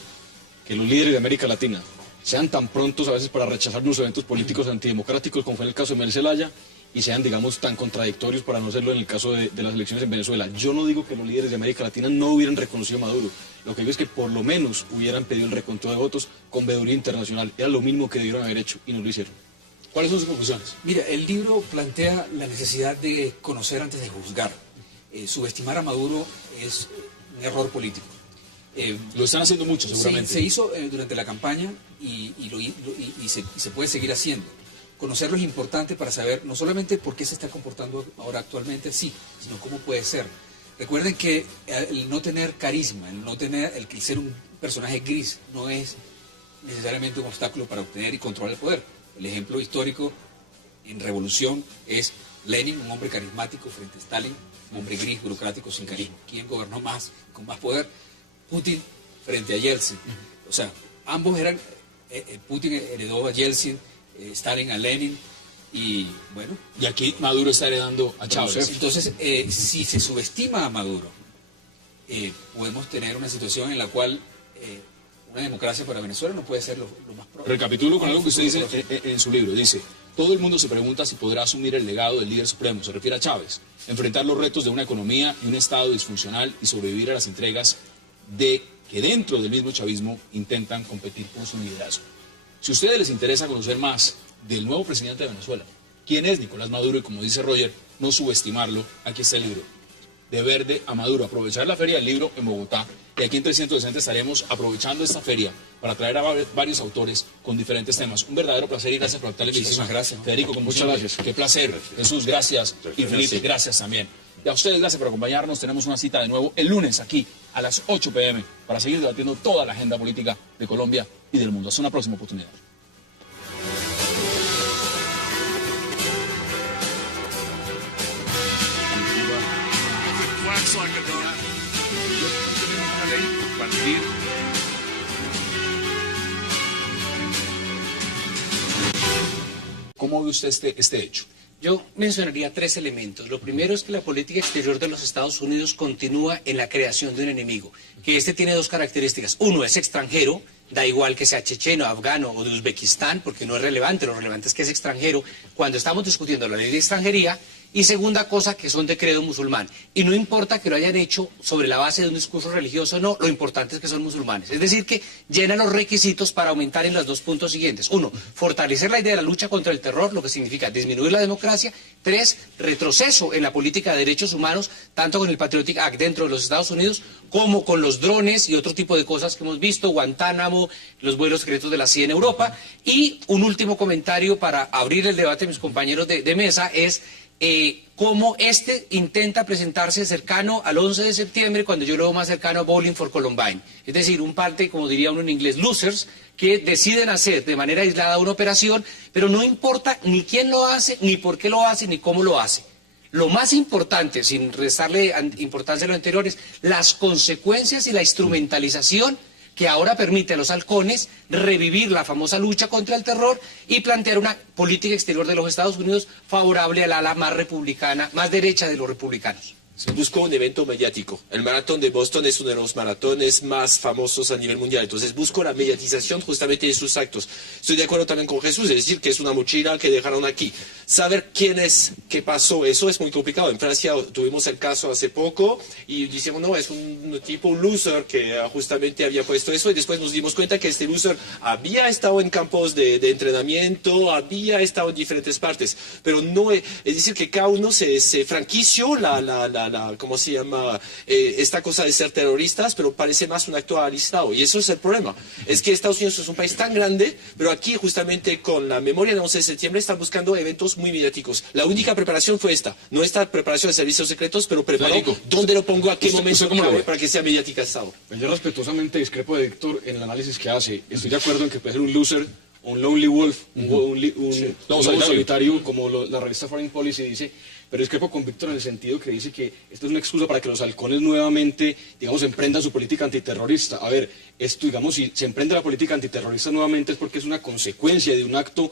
que los líderes de América Latina sean tan prontos a veces para rechazar los eventos políticos antidemocráticos, como fue en el caso de Mel Zelaya, y sean, digamos, tan contradictorios para no serlo en el caso de las elecciones en Venezuela. Yo no digo que los líderes de América Latina no hubieran reconocido a Maduro. Lo que digo es que por lo menos hubieran pedido el recuento de votos con veeduría internacional. Era lo mismo que debieron haber hecho y no lo hicieron. ¿Cuáles son sus conclusiones? Mira, el libro plantea la necesidad de conocer antes de juzgar. Subestimar a Maduro es un error político. Lo están haciendo mucho, seguramente. Se hizo durante la campaña y se puede seguir haciendo. Conocerlo es importante para saber no solamente por qué se está comportando ahora actualmente así, sino cómo puede ser. Recuerden que el no tener carisma, el ser un personaje gris, no es necesariamente un obstáculo para obtener y controlar el poder. El ejemplo histórico en revolución es Lenin, un hombre carismático frente a Stalin, un hombre gris, burocrático, sin carisma. ¿Quién gobernó más, con más poder? Putin frente a Yeltsin. O sea, ambos eran, Putin heredó a Yeltsin, Stalin a Lenin, y bueno. Y aquí Maduro está heredando a Chávez. Entonces, si se subestima a Maduro, podemos tener una situación en la cual una democracia para Venezuela no puede ser lo más probable. Recapitulo con algo que usted dice en su libro. Dice, todo el mundo se pregunta si podrá asumir el legado del líder supremo, se refiere a Chávez, enfrentar los retos de una economía y un Estado disfuncional y sobrevivir a las entregas de que dentro del mismo chavismo intentan competir por su liderazgo. Si a ustedes les interesa conocer más del nuevo presidente de Venezuela, quién es Nicolás Maduro y como dice Roger, no subestimarlo, aquí está el libro. de verde a Maduro. Aprovechar la Feria del Libro en Bogotá. Y aquí en 360 estaremos aprovechando esta feria para traer a varios autores con diferentes temas. Un verdadero placer y gracias por aceptar la invitación. Muchísimas gracias. Federico, como Muchas siempre, gracias. Qué placer. Gracias. Jesús, gracias. Y Felipe, gracias también. Y a ustedes, gracias por acompañarnos. Tenemos una cita de nuevo el lunes aquí a las 8 p.m. para seguir debatiendo toda la agenda política de Colombia y del mundo. Hasta una próxima oportunidad. ¿Cómo ve usted este hecho? Yo mencionaría tres elementos. Lo primero es que la política exterior de los Estados Unidos continúa en la creación de un enemigo, que este tiene dos características. Uno, es extranjero, da igual que sea checheno, afgano o de Uzbekistán, porque no es relevante, lo relevante es que es extranjero cuando estamos discutiendo la ley de extranjería. Y segunda cosa, que son de credo musulmán. Y no importa que lo hayan hecho sobre la base de un discurso religioso o no, lo importante es que son musulmanes. Es decir, que llenan los requisitos para aumentar en los dos puntos siguientes. Uno, fortalecer la idea de la lucha contra el terror, lo que significa disminuir la democracia. Tres, retroceso en la política de derechos humanos, tanto con el Patriotic Act dentro de los Estados Unidos, como con los drones y otro tipo de cosas que hemos visto, Guantánamo, los vuelos secretos de la CIA en Europa. Y un último comentario para abrir el debate, mis compañeros de mesa, es cómo este intenta presentarse cercano al 11 de septiembre, cuando yo lo veo más cercano a Bowling for Columbine. Es decir, un parte, como diría uno en inglés, losers, que deciden hacer de manera aislada una operación, pero no importa ni quién lo hace, ni por qué lo hace, ni cómo lo hace. Lo más importante, sin restarle importancia a lo anterior, es las consecuencias y la instrumentalización que ahora permite a los halcones revivir la famosa lucha contra el terror y plantear una política exterior de los Estados Unidos favorable al ala más republicana, más derecha de los republicanos. Se buscó un evento mediático. El maratón de Boston es uno de los maratones más famosos a nivel mundial. Entonces buscó la mediatización justamente de sus actos. Estoy de acuerdo también con Jesús, es decir, que es una mochila que dejaron aquí. Saber quién es, qué pasó, eso es muy complicado. En Francia tuvimos el caso hace poco y decíamos, no, es un tipo, un loser que justamente había puesto eso, y después nos dimos cuenta que este loser había estado en campos de entrenamiento, había estado en diferentes partes, pero no, es decir, que cada uno se franquició ¿cómo se llama? Esta cosa de ser terroristas, pero parece más un acto alistado. Y eso es el problema. Es que Estados Unidos es un país tan grande, pero aquí justamente con la memoria del 11 de septiembre están buscando eventos muy mediáticos. La única preparación fue esta. No esta preparación de servicios secretos, pero preparó dónde lo pongo, a qué momento clave para que sea mediatizado. Yo respetuosamente discrepo de Víctor en el análisis que hace. Estoy de acuerdo en que puede ser un loser, un lonely wolf, un lobo solitario, como la revista Foreign Policy dice. Pero discrepo con Víctor en el sentido que dice que esto es una excusa para que los halcones nuevamente, digamos, emprendan su política antiterrorista. A ver, esto, digamos, si se emprende la política antiterrorista nuevamente es porque es una consecuencia de un acto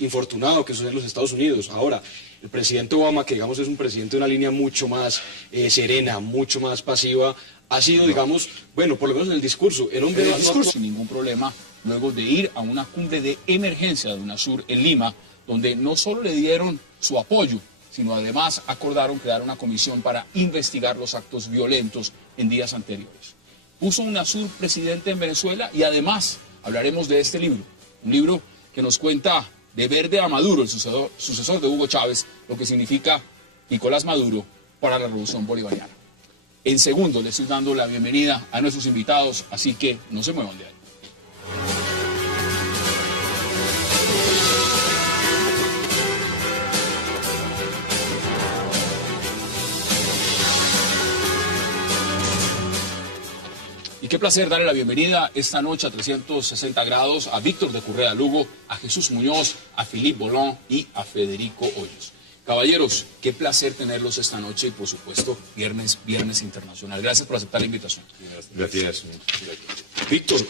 infortunado que sucede en los Estados Unidos. Ahora, el presidente Obama, que digamos es un presidente de una línea mucho más serena, mucho más pasiva, ha sido, digamos, bueno, por lo menos en el discurso. El hombre sin ningún problema, luego de ir a una cumbre de emergencia de UNASUR en Lima, donde no solo le dieron su apoyo, sino además acordaron crear una comisión para investigar los actos violentos en días anteriores. Puso UNASUR presidente en Venezuela y además hablaremos de este libro, un libro que nos cuenta de verde a Maduro, el sucesor de Hugo Chávez, lo que significa Nicolás Maduro para la Revolución Bolivariana. En segundo le estoy dando la bienvenida a nuestros invitados, así que no se muevan de ahí. Y qué placer darle la bienvenida esta noche a 360 grados a Víctor de Currea Lugo, a Jesús Muñoz, a Philippe Bolón y a Federico Hoyos. Caballeros, qué placer tenerlos esta noche y por supuesto viernes internacional. Gracias por aceptar la invitación. Gracias. Víctor,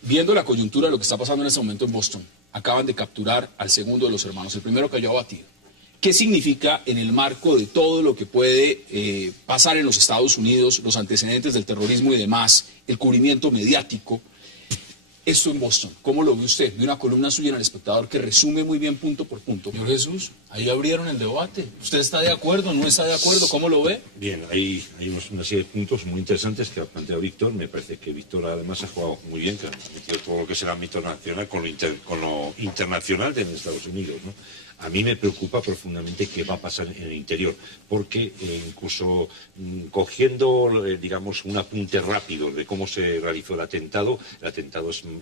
viendo la coyuntura de lo que está pasando en este momento en Boston, acaban de capturar al segundo de los hermanos, el primero cayó abatido. ¿Qué significa en el marco de todo lo que puede pasar en los Estados Unidos, los antecedentes del terrorismo y demás, el cubrimiento mediático, esto en Boston? ¿Cómo lo ve usted? Vi una columna suya en El Espectador que resume muy bien punto por punto. Señor Jesús, ahí abrieron el debate. ¿Usted está de acuerdo, no está de acuerdo? ¿Cómo lo ve? Bien, hay una serie de puntos muy interesantes que ha planteado Víctor. Me parece que Víctor además ha jugado muy bien, que ha metido todo lo que es el ámbito nacional con lo internacional de Estados Unidos, ¿no? A mí me preocupa profundamente qué va a pasar en el interior, porque incluso cogiendo, digamos, un apunte rápido de cómo se realizó el atentado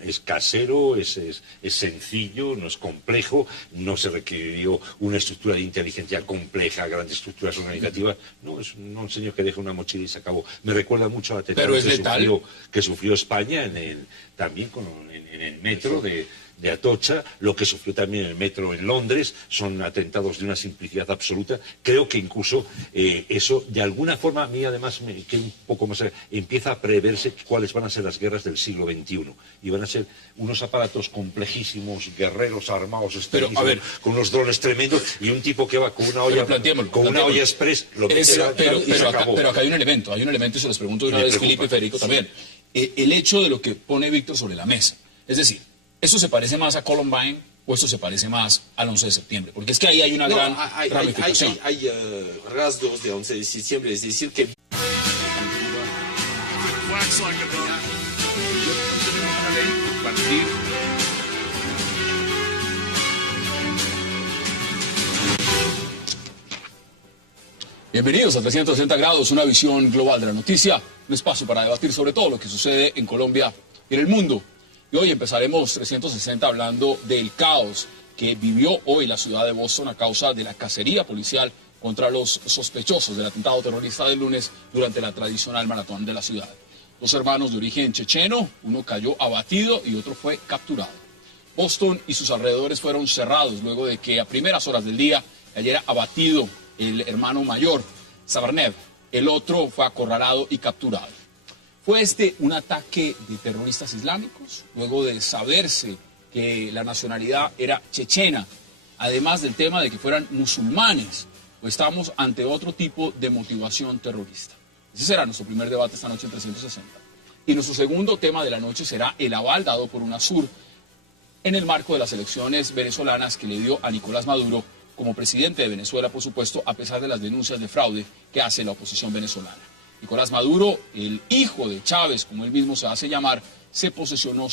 es casero, es sencillo, no es complejo, no se requirió una estructura de inteligencia compleja, grandes estructuras organizativas, no, es un señor que deja una mochila y se acabó. Me recuerda mucho al atentado que sufrió España también en el metro de Atocha, lo que sufrió también el metro en Londres. Son atentados de una simplicidad absoluta. Creo que incluso eso, de alguna forma, a mí además me queda un poco más... Empieza a preverse cuáles van a ser las guerras del siglo XXI. Y van a ser unos aparatos complejísimos, guerreros armados, con unos drones tremendos, y un tipo que va con una olla, una olla express, pero acá hay un elemento, y se los pregunto de una vez, Felipe y Federico también. El hecho de lo que pone Víctor sobre la mesa. Es decir, ¿esto se parece más a Columbine o esto se parece más al 11 de septiembre? Porque es que ahí hay una gran ramificación. Hay rasgos de 11 de septiembre, es decir, que... Bienvenidos a 360 grados, una visión global de la noticia, un espacio para debatir sobre todo lo que sucede en Colombia y en el mundo. Y hoy empezaremos 360 hablando del caos que vivió hoy la ciudad de Boston a causa de la cacería policial contra los sospechosos del atentado terrorista del lunes durante la tradicional maratón de la ciudad. Dos hermanos de origen checheno, uno cayó abatido y otro fue capturado. Boston y sus alrededores fueron cerrados luego de que a primeras horas del día cayera abatido el hermano mayor, Sabarnev. El otro fue acorralado y capturado. ¿Fue este un ataque de terroristas islámicos? Luego de saberse que la nacionalidad era chechena, además del tema de que fueran musulmanes, o estamos ante otro tipo de motivación terrorista. Ese será nuestro primer debate esta noche en 360. Y nuestro segundo tema de la noche será el aval dado por UNASUR en el marco de las elecciones venezolanas que le dio a Nicolás Maduro como presidente de Venezuela, por supuesto, a pesar de las denuncias de fraude que hace la oposición venezolana. Nicolás Maduro, el hijo de Chávez, como él mismo se hace llamar, se posesionó